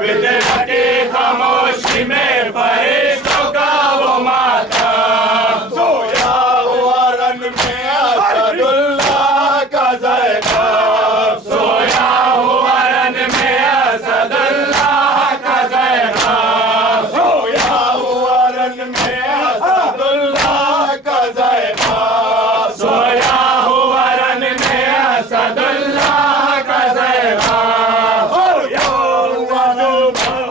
फितरत की खामोशी में फरिश्तों का वो माता सोया हुआ रन में असदुल्लाह का ज़ैक़ा सोया हुआ रन में असदुल्लाह का ज़ैक़ा सोया हुआ रन में असदुल्लाह का ज़ैक़ा सोया हुआ रन में असदुल्लाह का ज़ैक़ा सोया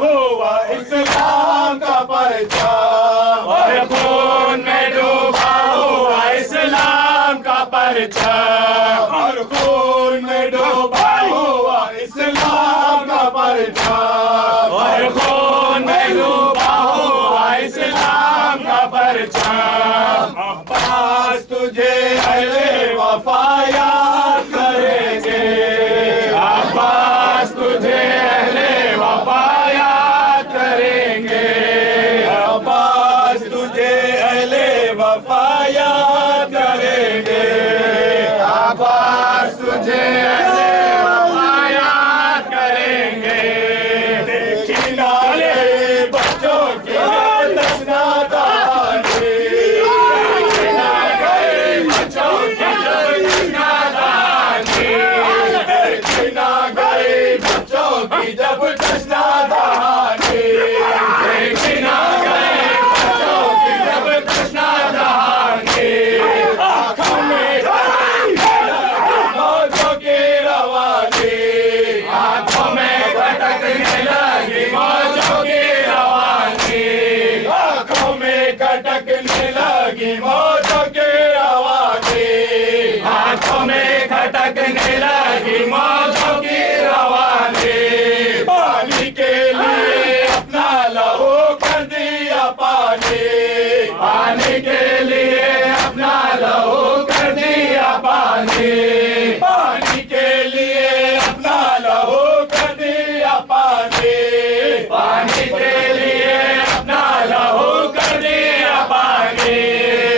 हुआ इस्लाम का परचम और खून में डूबा हुआ इस्लाम का परचम और खून में डूबा हुआ इस्लाम का परचम और खून में डूबा हुआ इस्लाम का परचम अब्बास तुझे अहले वफा याद करेंगे अब्बास तुझे अहले वफा याद करेंगे अब्बास तुझे अहले वफा याद करेंगे अब्बास तुझे अहले वफा याद करेंगे देखी नाले बच्चों की दसना दानी देखी नाले बच्चों की दसना दानी देखी नाले बच्चों की जब दसना दानी देखी नाले बच्चों की जब दसना दानी आँखों में मौजों की रवानी आँखों में खटकने लगी मौजों की रवानी आँखों में खटकने लगी मौजों की रवानी आँखों में खटकने लगी मौजों की रवानी पानी के लिए अपना लहू कर दिया पानी पानी के लिए अपना लहू कर दिया पानी पानी के लिए अपना लहू कर दिया पानी पानी के लिए अपना लहू कर दिया पानी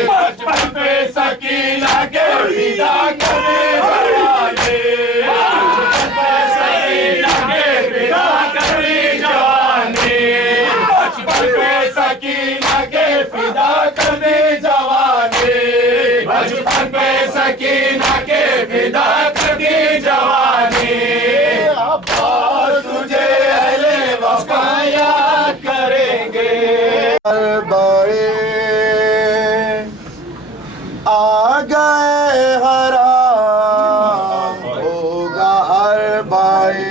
बचपन पे सकीना के विदा करने जवानी बचपन पे सकीना के विदा करनी जवानी बचपन पे सकीना के फिदा करने जवानी बचपन पे सकीना के फिदा करनी जवानी अब्बास तुझे अहले वफा याद करेंगे आ गए हराम होगा हर भाई,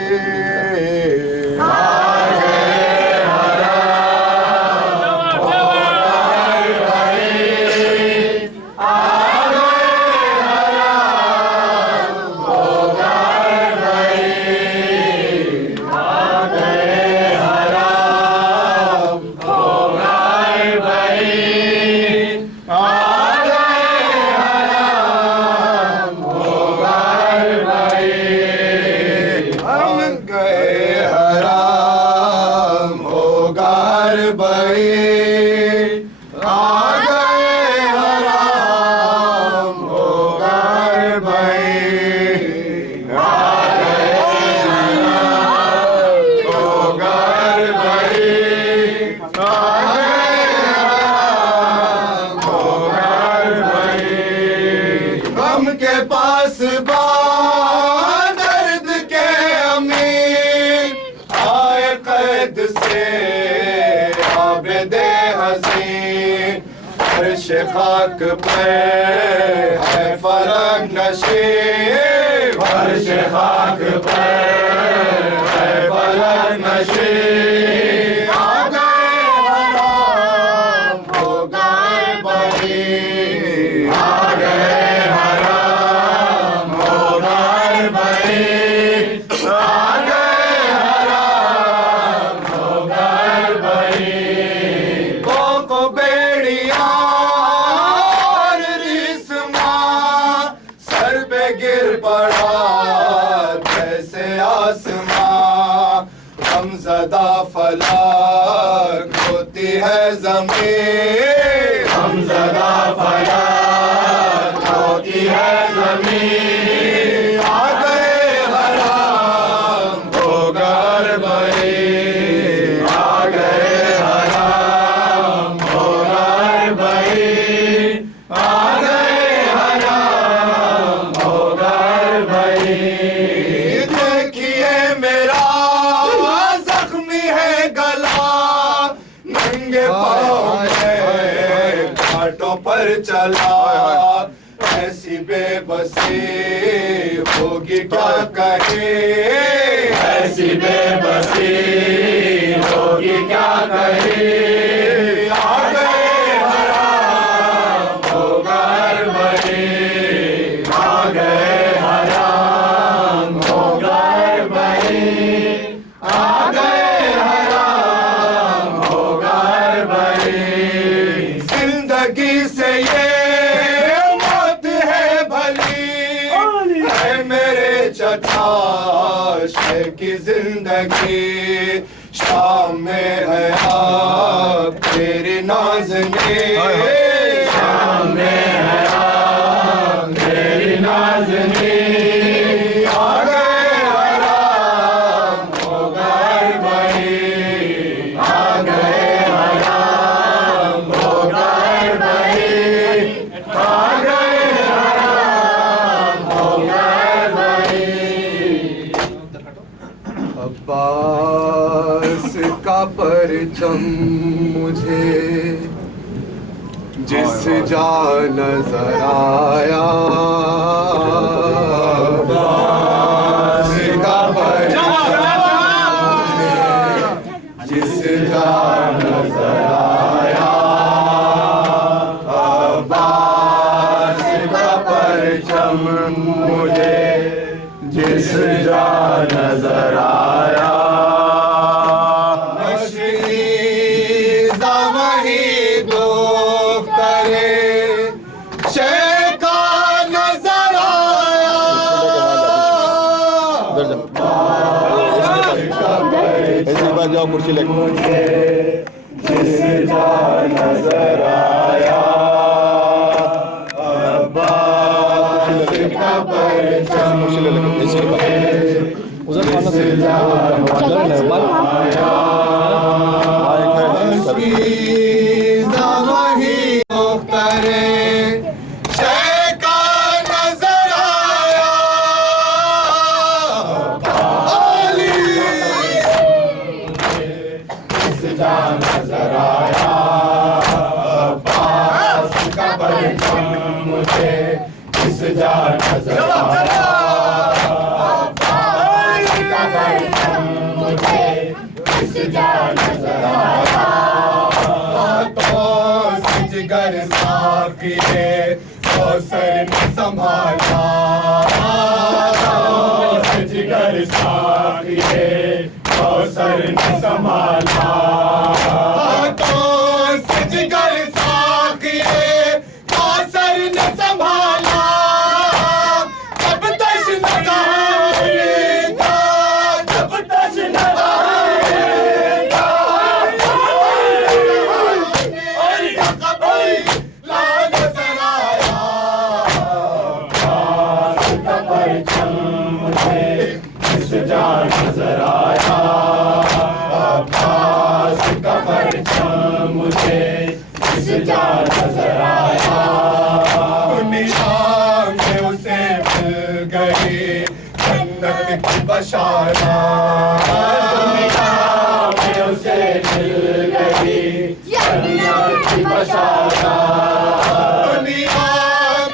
खाक पे है फलक नशीब, फर्श खाक पे है फलक नशीब। आ गए हराम होगा बही, आ गए हराम होगा बही, आ गए हराम होगा बही। को बेड़िया गिर पड़ा जैसे आसमां, गमज़दा फलक होती है ज़मीन, गमज़दा फलक होती है ज़मीन। आ गए हराम होगा बही, आ गए हराम होगा बही, आ गए देखिए मेरा जख्मी है गला, नंगे पाँव में घाटों पर चला, ऐसी बेबसी होगी क्या कहे, ऐसी बेबसी होगी क्या कहे। आ गए हराम होगा बही, आ गए हराम होगा बही, आ गए हराम होगा बही। जिंदगी से ये मौत है भली, है मेरे चचा शेख की जिंदगी, शाम में है आप तेरी नाज़नी, शाम में है आप तेरी नाज़नी। आ गए हराम होगा बही, आ गए हराम होगा बही, आ गए हराम होगा बही। अब्बास का परचम मुझे जिस जा नजर आया, अब्बास का परचम जिस जा नजर आया, अब्बास का परचम मुझे जिस जा नजर आया। जाओ कुर्सी लेके, जिस जा नजर आया, अब्बास का परचम उधर नजर आया, अब्बास का परचम परचम मुझे इस जा नजर आया, का परचम मुझे इस जा नजर आया। हाथों से जिगर साकिए कौसर ने संभाला, हाथों से जिगर साकिए कौसर ने संभाला, हाथों से जिगर साकिए कौसर ने संभाला। जब तश्न गाएगा, जब तश्न गाएगा, और कभी ला नजर आया, प्यास का परचम मुझे इस जा नजर आया, प्यास का परचम मुझे इस जा नजर आया। दुनिया में उसे मिल गई जन्नत की बशारा, दुनिया में उसे मिल गई जन्नत की बशारा, दुनिया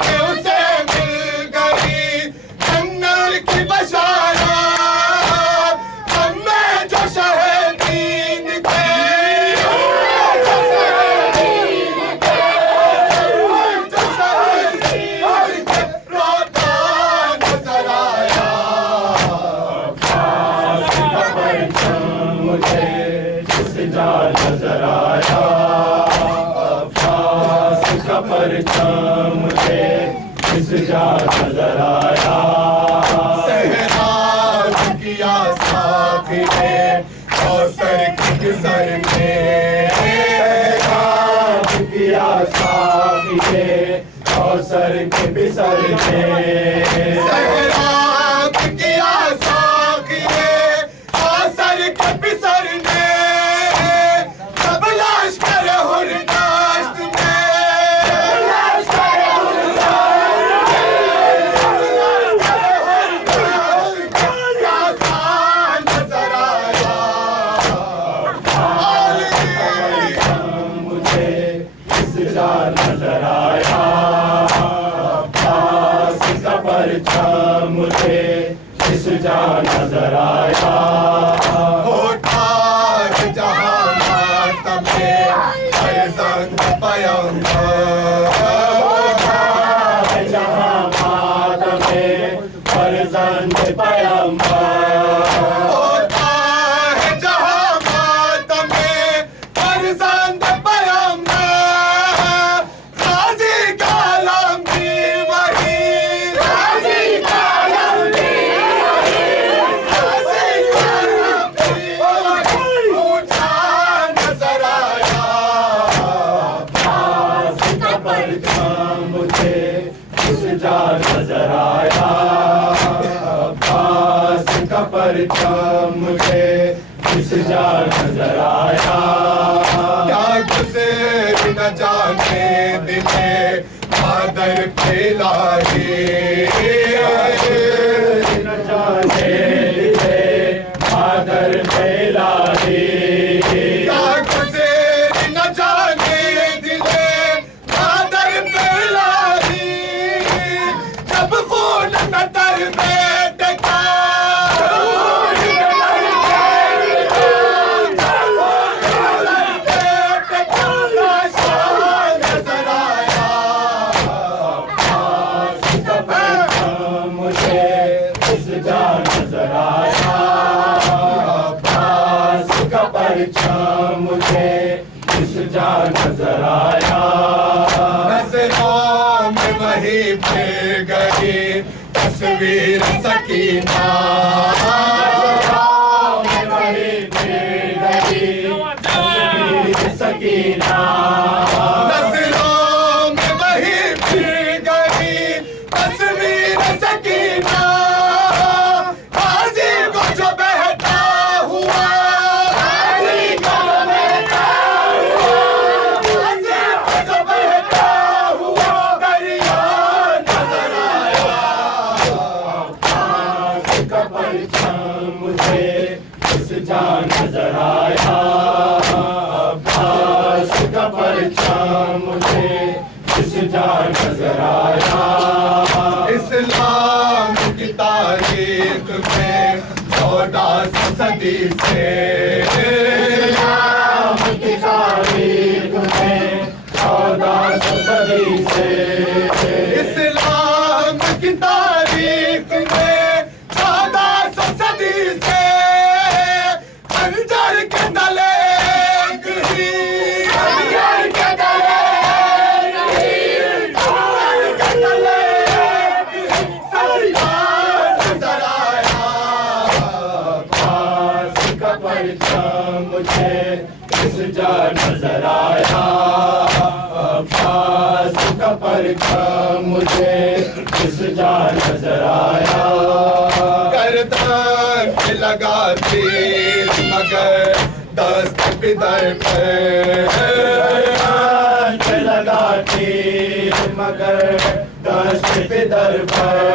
में उसे मिल गई जन्नत की बशारा। हमें जो शहीद थे, जो शहीद थे, जो शहीद थे, रोता नजर आया। प्यास का परचम मुझे इस जा नजर आया, प्यास का परचम मुझे इस जा नजर आया। सहराज किया साथी ने कौसर की सर में, सहराज किया साथी ने कौसर की बिसर में, सहराज किया साथी ने कौसर की बिसर में। सब लश्कर हुरदाश्त में, लश्कर हुरदाश्त में, लश्कर हुरदाश्त में प्यासा नजर आया। मुझे इस जा नजर आया, प्यास का परचम मुझे इस जा नजर आया। होठा जहाँ मातम में फर्जंद पैगंबर, होठा जहाँ मातम में फर्जंद पैगंबर, होठा जहाँ मातम में फर्जंद पैगंबर। गाजी का आलम भी वही, गाजी का आलम भी वही, गाजी का आलम भी वही, ऊंचा नजर आया। प्यास का परचम मुझे इस जा नजर आया, प्यास का परचम मुझे इस जा नजर आया। क्या गुज़र न जाने दिले मादर पे लाही, न जाने दिले मादर पे लाही। क्या गुज़र न जाने दिले मादर पे लाही। जब खून न तर में टेका, मुझे इस जा नजर आया। नजरों में वही फिर गई तस्वीर सकीना, नजरों में वही फिर गई तस्वीर सकीना, नजरों में वही फिर गई तस्वीर सकीना। गाजी को जो बहता हुआ, नजर आया, अब्बास का परचम मुझे इस जान नजर आया। इस्लाम की तारीख में 14 सदी से, इस्लाम की तारीख में 14 सदी से, इस्लाम की तारीख में 14 सदी से खंजर के तले खंजर के तले खंजर के तले सरदार नजर आया। पास का परचम मुझे इस जान नजर आया। पास का परचम मुझे इस जान नजर आया। गर्दन पे लगा तीर मगर दस्त पिदर पे लगा तीर मगर दस्त पिदर पर।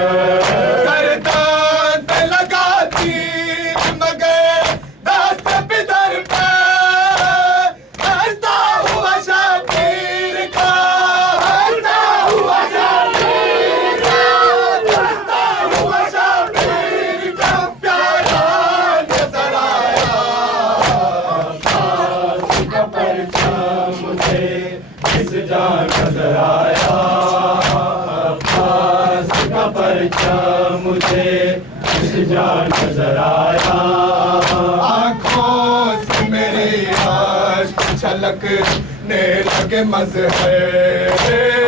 गर्दन पे लगा तीर मगर दस्त पिदर पर। हंसता हुआ शबीर का, हंसता हुआ शबीर का, हंसता हुआ शबीर का प्यारा नजर आया। पास का परचम मुझे इस जान नजर आया। पास का परचम मुझे इस जान नजर आया। आँखों से मेरी आशिक छलकने लगे मज़हर।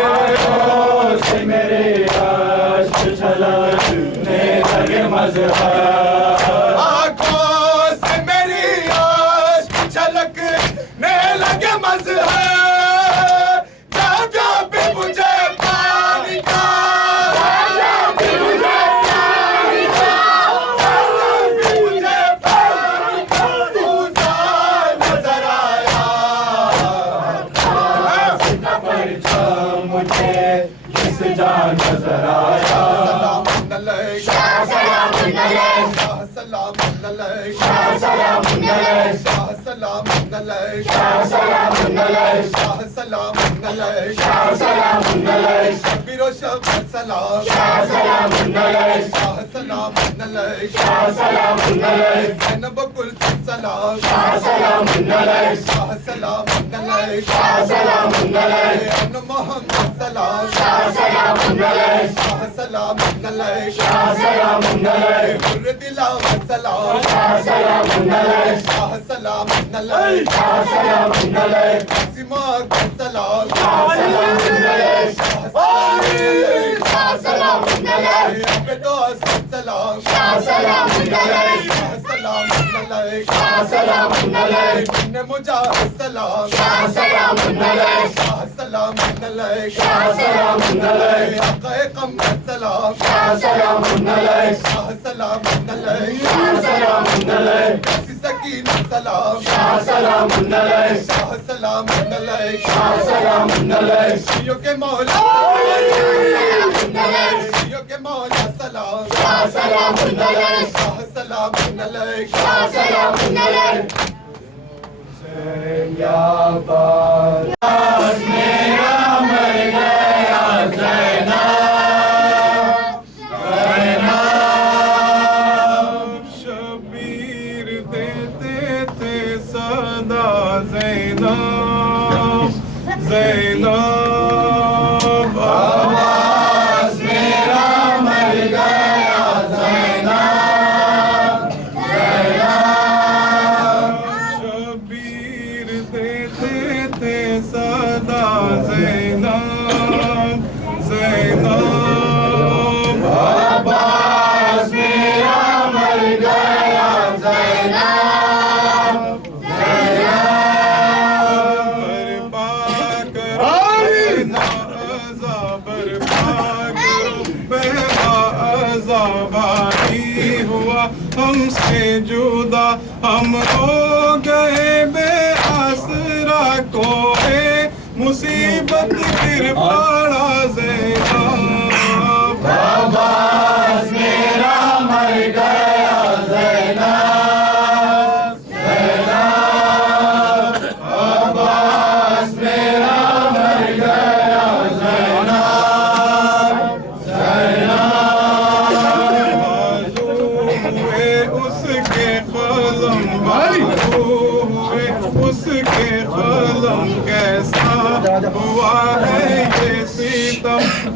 आँखों से मेरी आशिक छलकने लगे मज़हर। आँखों से मेरी आशिक छलकने लगे मज़हर। जब जब भी मुझे पानी का, जब भी मुझे पानी का, जब भी मुझे पानी का गुजार नजर आया। पास का परचम मुझे इस जान नजर आया। सलाम अलैक, सलाम अलैक, सलाम अलैक, सलाम अलैक, सलाम अलैक, सलाम अलैक, सलाम अलैक, शबीरो शब सलाम, सलाम अलैक, सलाम अलैक, सलाम अलैक, ज़ैनब कुल सलाम, सलाम अलैक, सलाम अलैक, सलाम अलैक, मोहम्मद सलाम, सलाम अलैक, सलाम अलैक, सलाम अलैक, हुर्र दिलावत सलाम, सलाम अलैक, सलाम अलैक, सलाम अलैक, सिमाक सलाम, सलाम अलैक, सलाम अलैक, बेदोस सलाम, सलाम अलैक, सलाम अलैक, सलाम अलैक, ने मुजाहिद सलाम, सलाम अलैक, सलाम अलैक, सलाम अलैक, आक़ाए क़मर सलाम, सलाम अलैक, सलाम अलैक, सलाम अलैक, सकीना सलाम, सलाम अलैक, सलाम अलैक, सलाम अलैक, शियों के मौला, शियों के मौला सलाम, सलाम अलैक, सलाम अलैक, सलाम अलैक। पास मेरा मर गया ज़ैनब, ज़ैनब। शबीर देते थे सदा ज़ैनब, ज़ैनब। आवाज़ मेरा मर गया ज़ैनब, ज़ैनब। शबीर देते थे सदा ज़ैनब, ज़ैनब। आवाज़ मेरा मर गया ज़ैनब, ज़ैनब। भाई हुआ हमसे जुदा, हम हो गए बेआसरा, कोई मुसीबत फिर पड़ा ज़ैनब। आवाज़ मेरा मर गया ज़ैनब, ज़ैनब। आवाज़ मेरा मर गया ज़ैनब।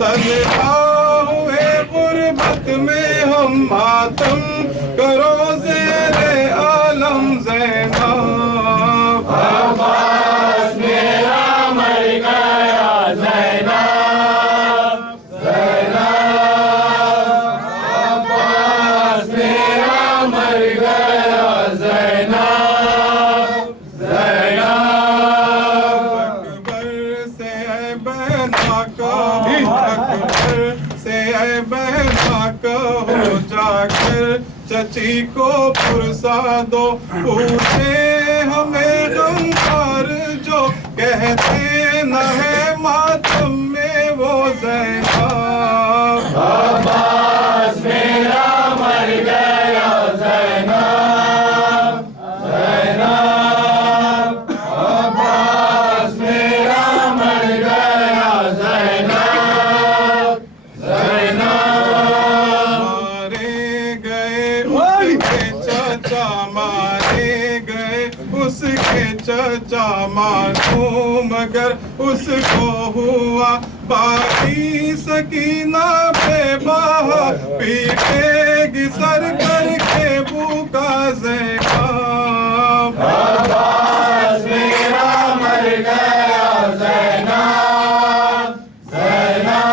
तन्हा हुए गुर्बत में हम मातम करो ज़ेरे आलम ज़ैनब अब्बास मेरा मर गया ज़ैनब ज़ैनब अब्बास मेरा मर गया ज़ैनब ज़ैनब अकबर से बहना कहो अकबर से बहना कहो जाकर चची को पुरसा दो पूछे हमें गमखार जो कहते न है मातम में वो ज़ैनब अब्बास मेरा मर गया ज़ैनब ज़ैनब अब्बास मेरा मर गया ज़ैनब ज़ैनब मारे गए उसके चचा मारे गए उसके चचा मासूम मगर उसको हुआ बाकी सकीना पे बाहा पीटेगी सर करके भूखा ज़ैनब अब्बास मेरा मर गया ज़ैनब ज़ैनब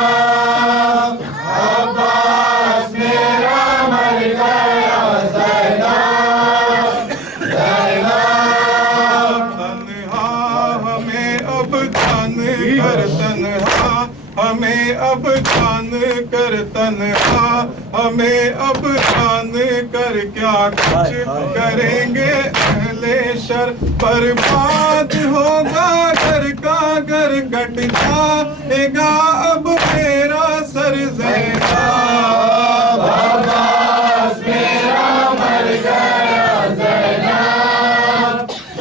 अब्बास मेरा मर गया ज़ैनब ज़ैनब तन्हा हमें अब जान कर तन्हा हमें अब जान कर तन्हा हमें अब जान कर क्या कुछ करेंगे अहले शर बर्बाद होगा घर का घर कट जाएगा अब मेरा सर ज़ैनब अब्बास मेरा मर गया ज़ैनब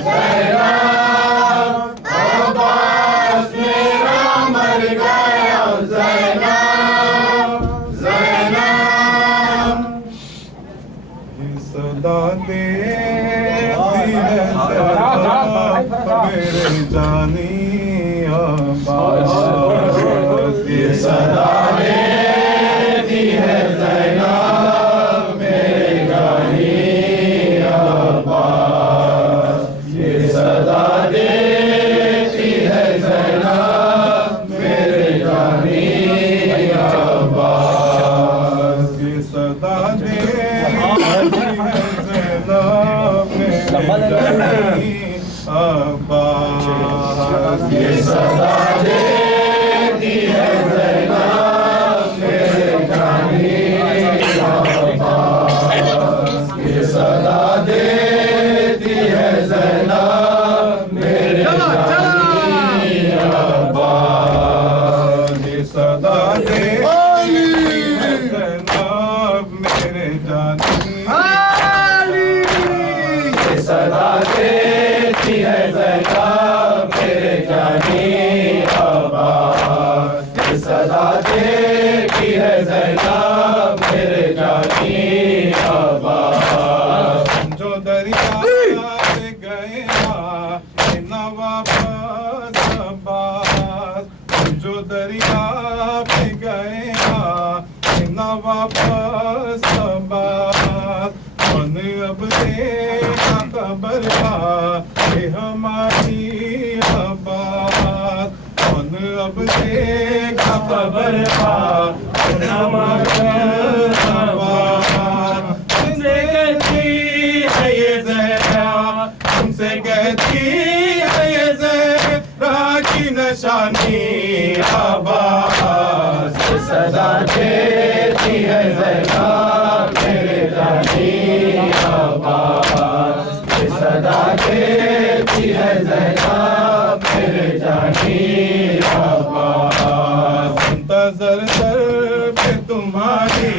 ज़ैनब अब्बास मेरा मर गया ज़ैनब ज़ैनब ये सदा देती है ज़ैनब मेरे जानी अब्बास ये सदा देती है ज़ैनब मेरे जानी अब्बास ये सदा देती है ज़ैनब मेरे जानी अब्बास ये सदा देती है ज़ैनब मेरे जानी अब्बास ये सदा देती है ज़ैनब मेरे जानी अब्बास ये सदा देती है ज़ैनब मेरे जानी अब्बास ये सदा देती है ज़ैनब मेरे जानी ये सदा देती है ज़ैनब मेरे जानी अब्बास ये सदा देती है ज़ैनब मेरे जानी अब्बास जो दरिया से गए न वापस अब्बास जो दरिया पे गए न वापस अब्बास मन अब देखा खबर ये हमारी अब्बास मन अब देखा खबर हमारी अब्बास तुमसे कहती है ये ज़हरा तुमसे कहती है ये ज़हरा की निशानी अब्बास सदा देती है ज़ैनब मेरे जानी अब्बास सदा देती है ज़ैनब मेरे जानी अब्बास मुंतज़र दर पे तुम्हारी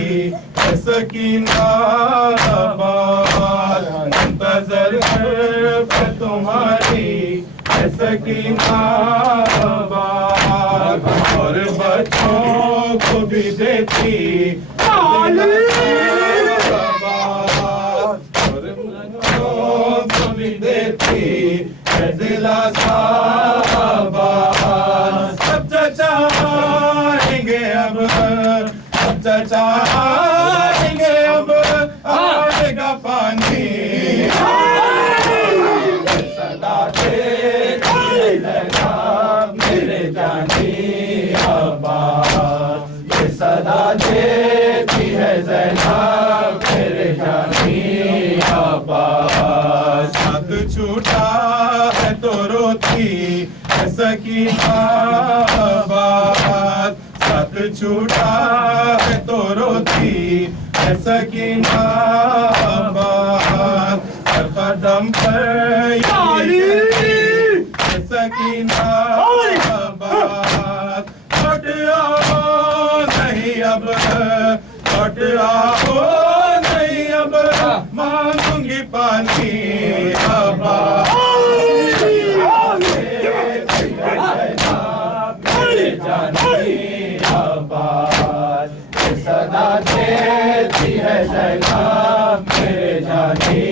सकीना अब्बास मुंतज़र दर पे तुम्हारी सकीना अब्बास और बच्चों को भी देती दिलासा सब चाहेंगे अब चचा आएंगे अब आएगा पानी सदा देती है ज़ैनब मेरे जानी अब्बास ये सदा देती है ज़ैनब मेरे जानी अब्बास साथ छूटा है तो रोती है सकीना अब्बास साथ छूटा है तो रोती है सकीना अब्बास हर कदम पर यही कहती है सकीना अब्बास लौट आओ नहीं अब लौट आओ नहीं अब मांगूंगी पानी अब्बास मेरे जानी अब्बास ये सदा देती है ज़ैनब मेरे जानी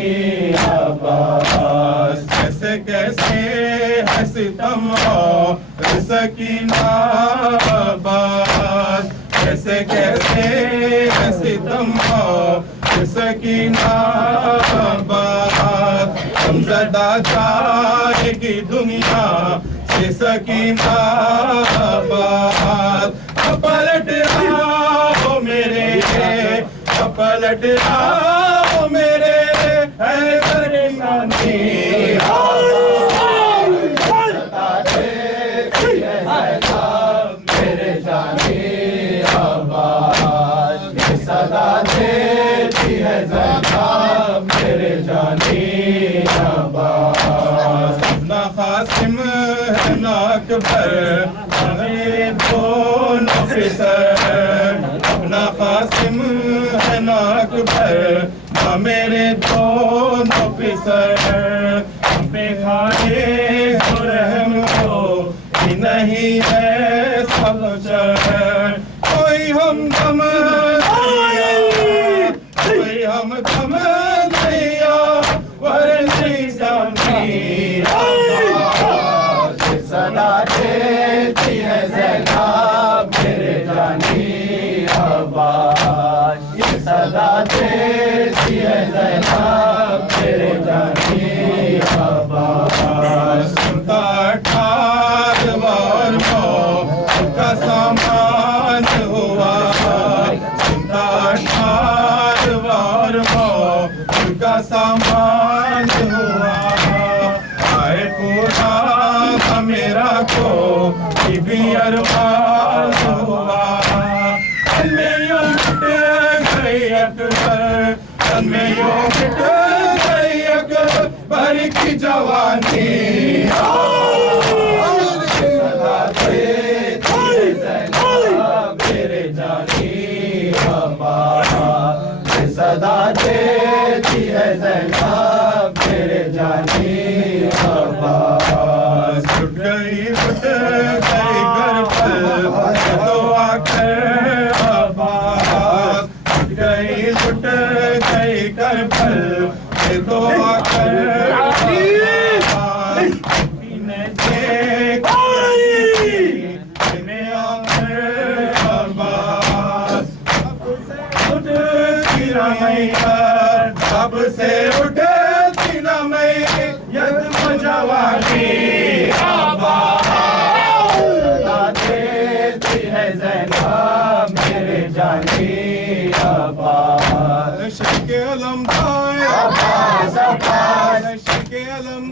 अब्बास कैसे कैसे है सितम और सकीना अब्बास कैसे कैसे है सितम और सकीना अब्बास हमज़दा जाएगी दुनिया से सकीना अब्बास पलट आओ मेरे पलट आओ मेरे है परेशानी सदा देती है ज़ैनब मेरे जानी अब्बास ये सदा देती है ज़ैनब मेरे जानी अब्बास अपना क़ासिम है ना अकबर हमें दोनों फिसर अपना क़ासिम है ना अकबर ना मेरे दोनों फिसर हम पे खाए हो रहम हो कि नहीं है सब शर कोई हम दम कोई हम दम दैया वरसी जानी सदा देती है ज़ैनब मेरे जानी अब्बास ये सदा देती है ज़ैनब मेरे जानी अब्बास सुनता ठार का सामान हुआ सुनता ठार का सामान हुआ आए पूरा मेरा को भी अरमान हुआ में यूं मिट गई अकबर में यूं मिट गई अकबर की जवानी सदा देती है ज़ैनब मेरे जानी अब्बास सदा देती है ज़ैनब मेरे जानी अब्बास टूट गई घर पर तो आकर अब्बास टूट गई घर पर तो आकर पीने से अब्बास अब से उठती न मैं यद जवानी देती है ज़ैनब मेरे जानी अब्बास शके अलम अब्बास अब्बास शके अलम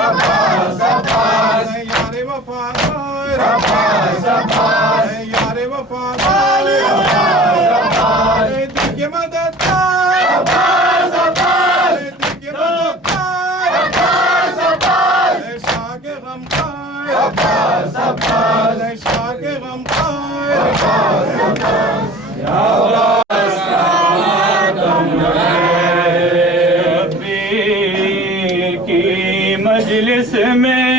अब्बास अब्बास यारे वफादार अब्बास अब्बास यारे वफादार अब्बास अब्बास दिल के मददगार अब्बास अब्बास दिल के मददगार अब्बास अब्बास शाह के गमखार अब्बास अब्बास शाह के गमखार अब्बास अब्बास या अब्बास की मजलिस में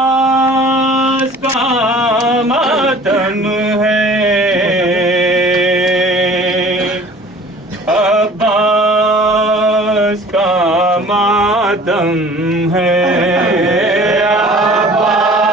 अब्बास का मातम है अब्बास का मातम है अब्बास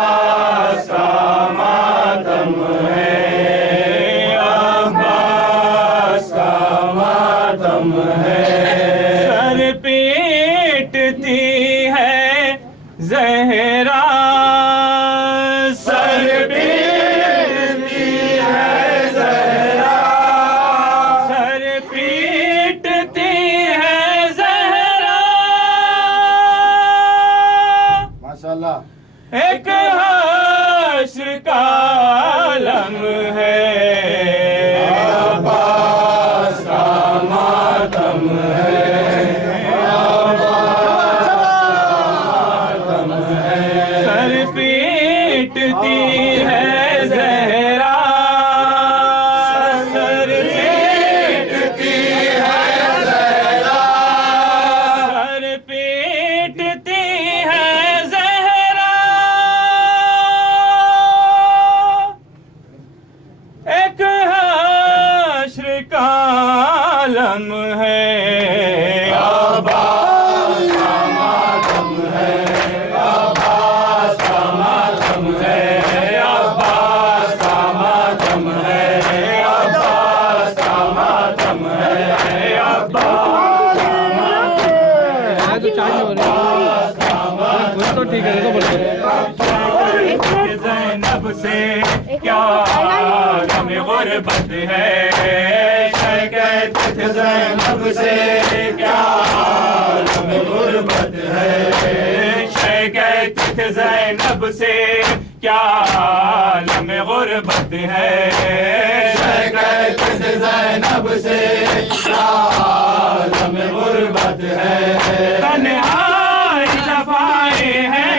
का आलम है, अब्बास का मातम है, सर पीटती है ज़हरा, सर पीटती है ज़हरा, सर पीटती है ज़हरा, एक हश्र का आलम है, अब्बास का मातम है, अब्बास का मातम है, अब्बास का मातम है, अब्बास का मातम है, अब्बास मैं तो चार्ज नहीं हो रही कुछ तो ठीक है तो बोल ज़ैनब से क्या गम गुर्बत है, शिकायत ज़ैनब से क्या गम गुर्बत है, शिकायत ज़ैनब से क्या गम गुर्बत है, शिकायत ज़ैनब से क्या आलम गुर्बत है, तन्हाई सफाए हैं,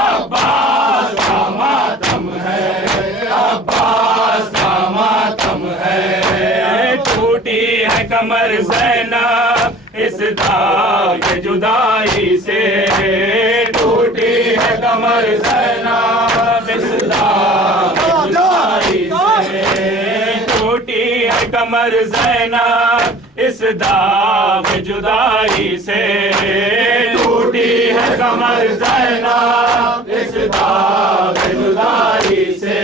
अब्बास का मातम है, अब्बास का मातम है, टूटी है कमर ज़ैनब इस दाग जुदाई से, टूटी है कमर ज़ैनब इस दाग जुदाई से, टूटी है कमर ज़ैनब इस दाग जुदाई से, टूटी है कमर ज़ैनब इस दाग जुदाई से,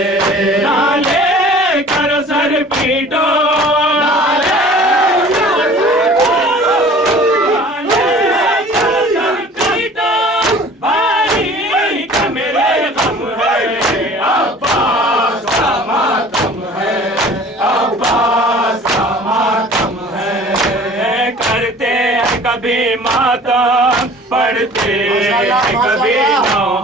नाले करो सर पीटो, नाले करो सर पीटो, भाई का मेरे गम है, अब्बास का मातम है, अब्बास का मातम है, करते हैं कभी मातम, पढ़ते हैं कभी नौ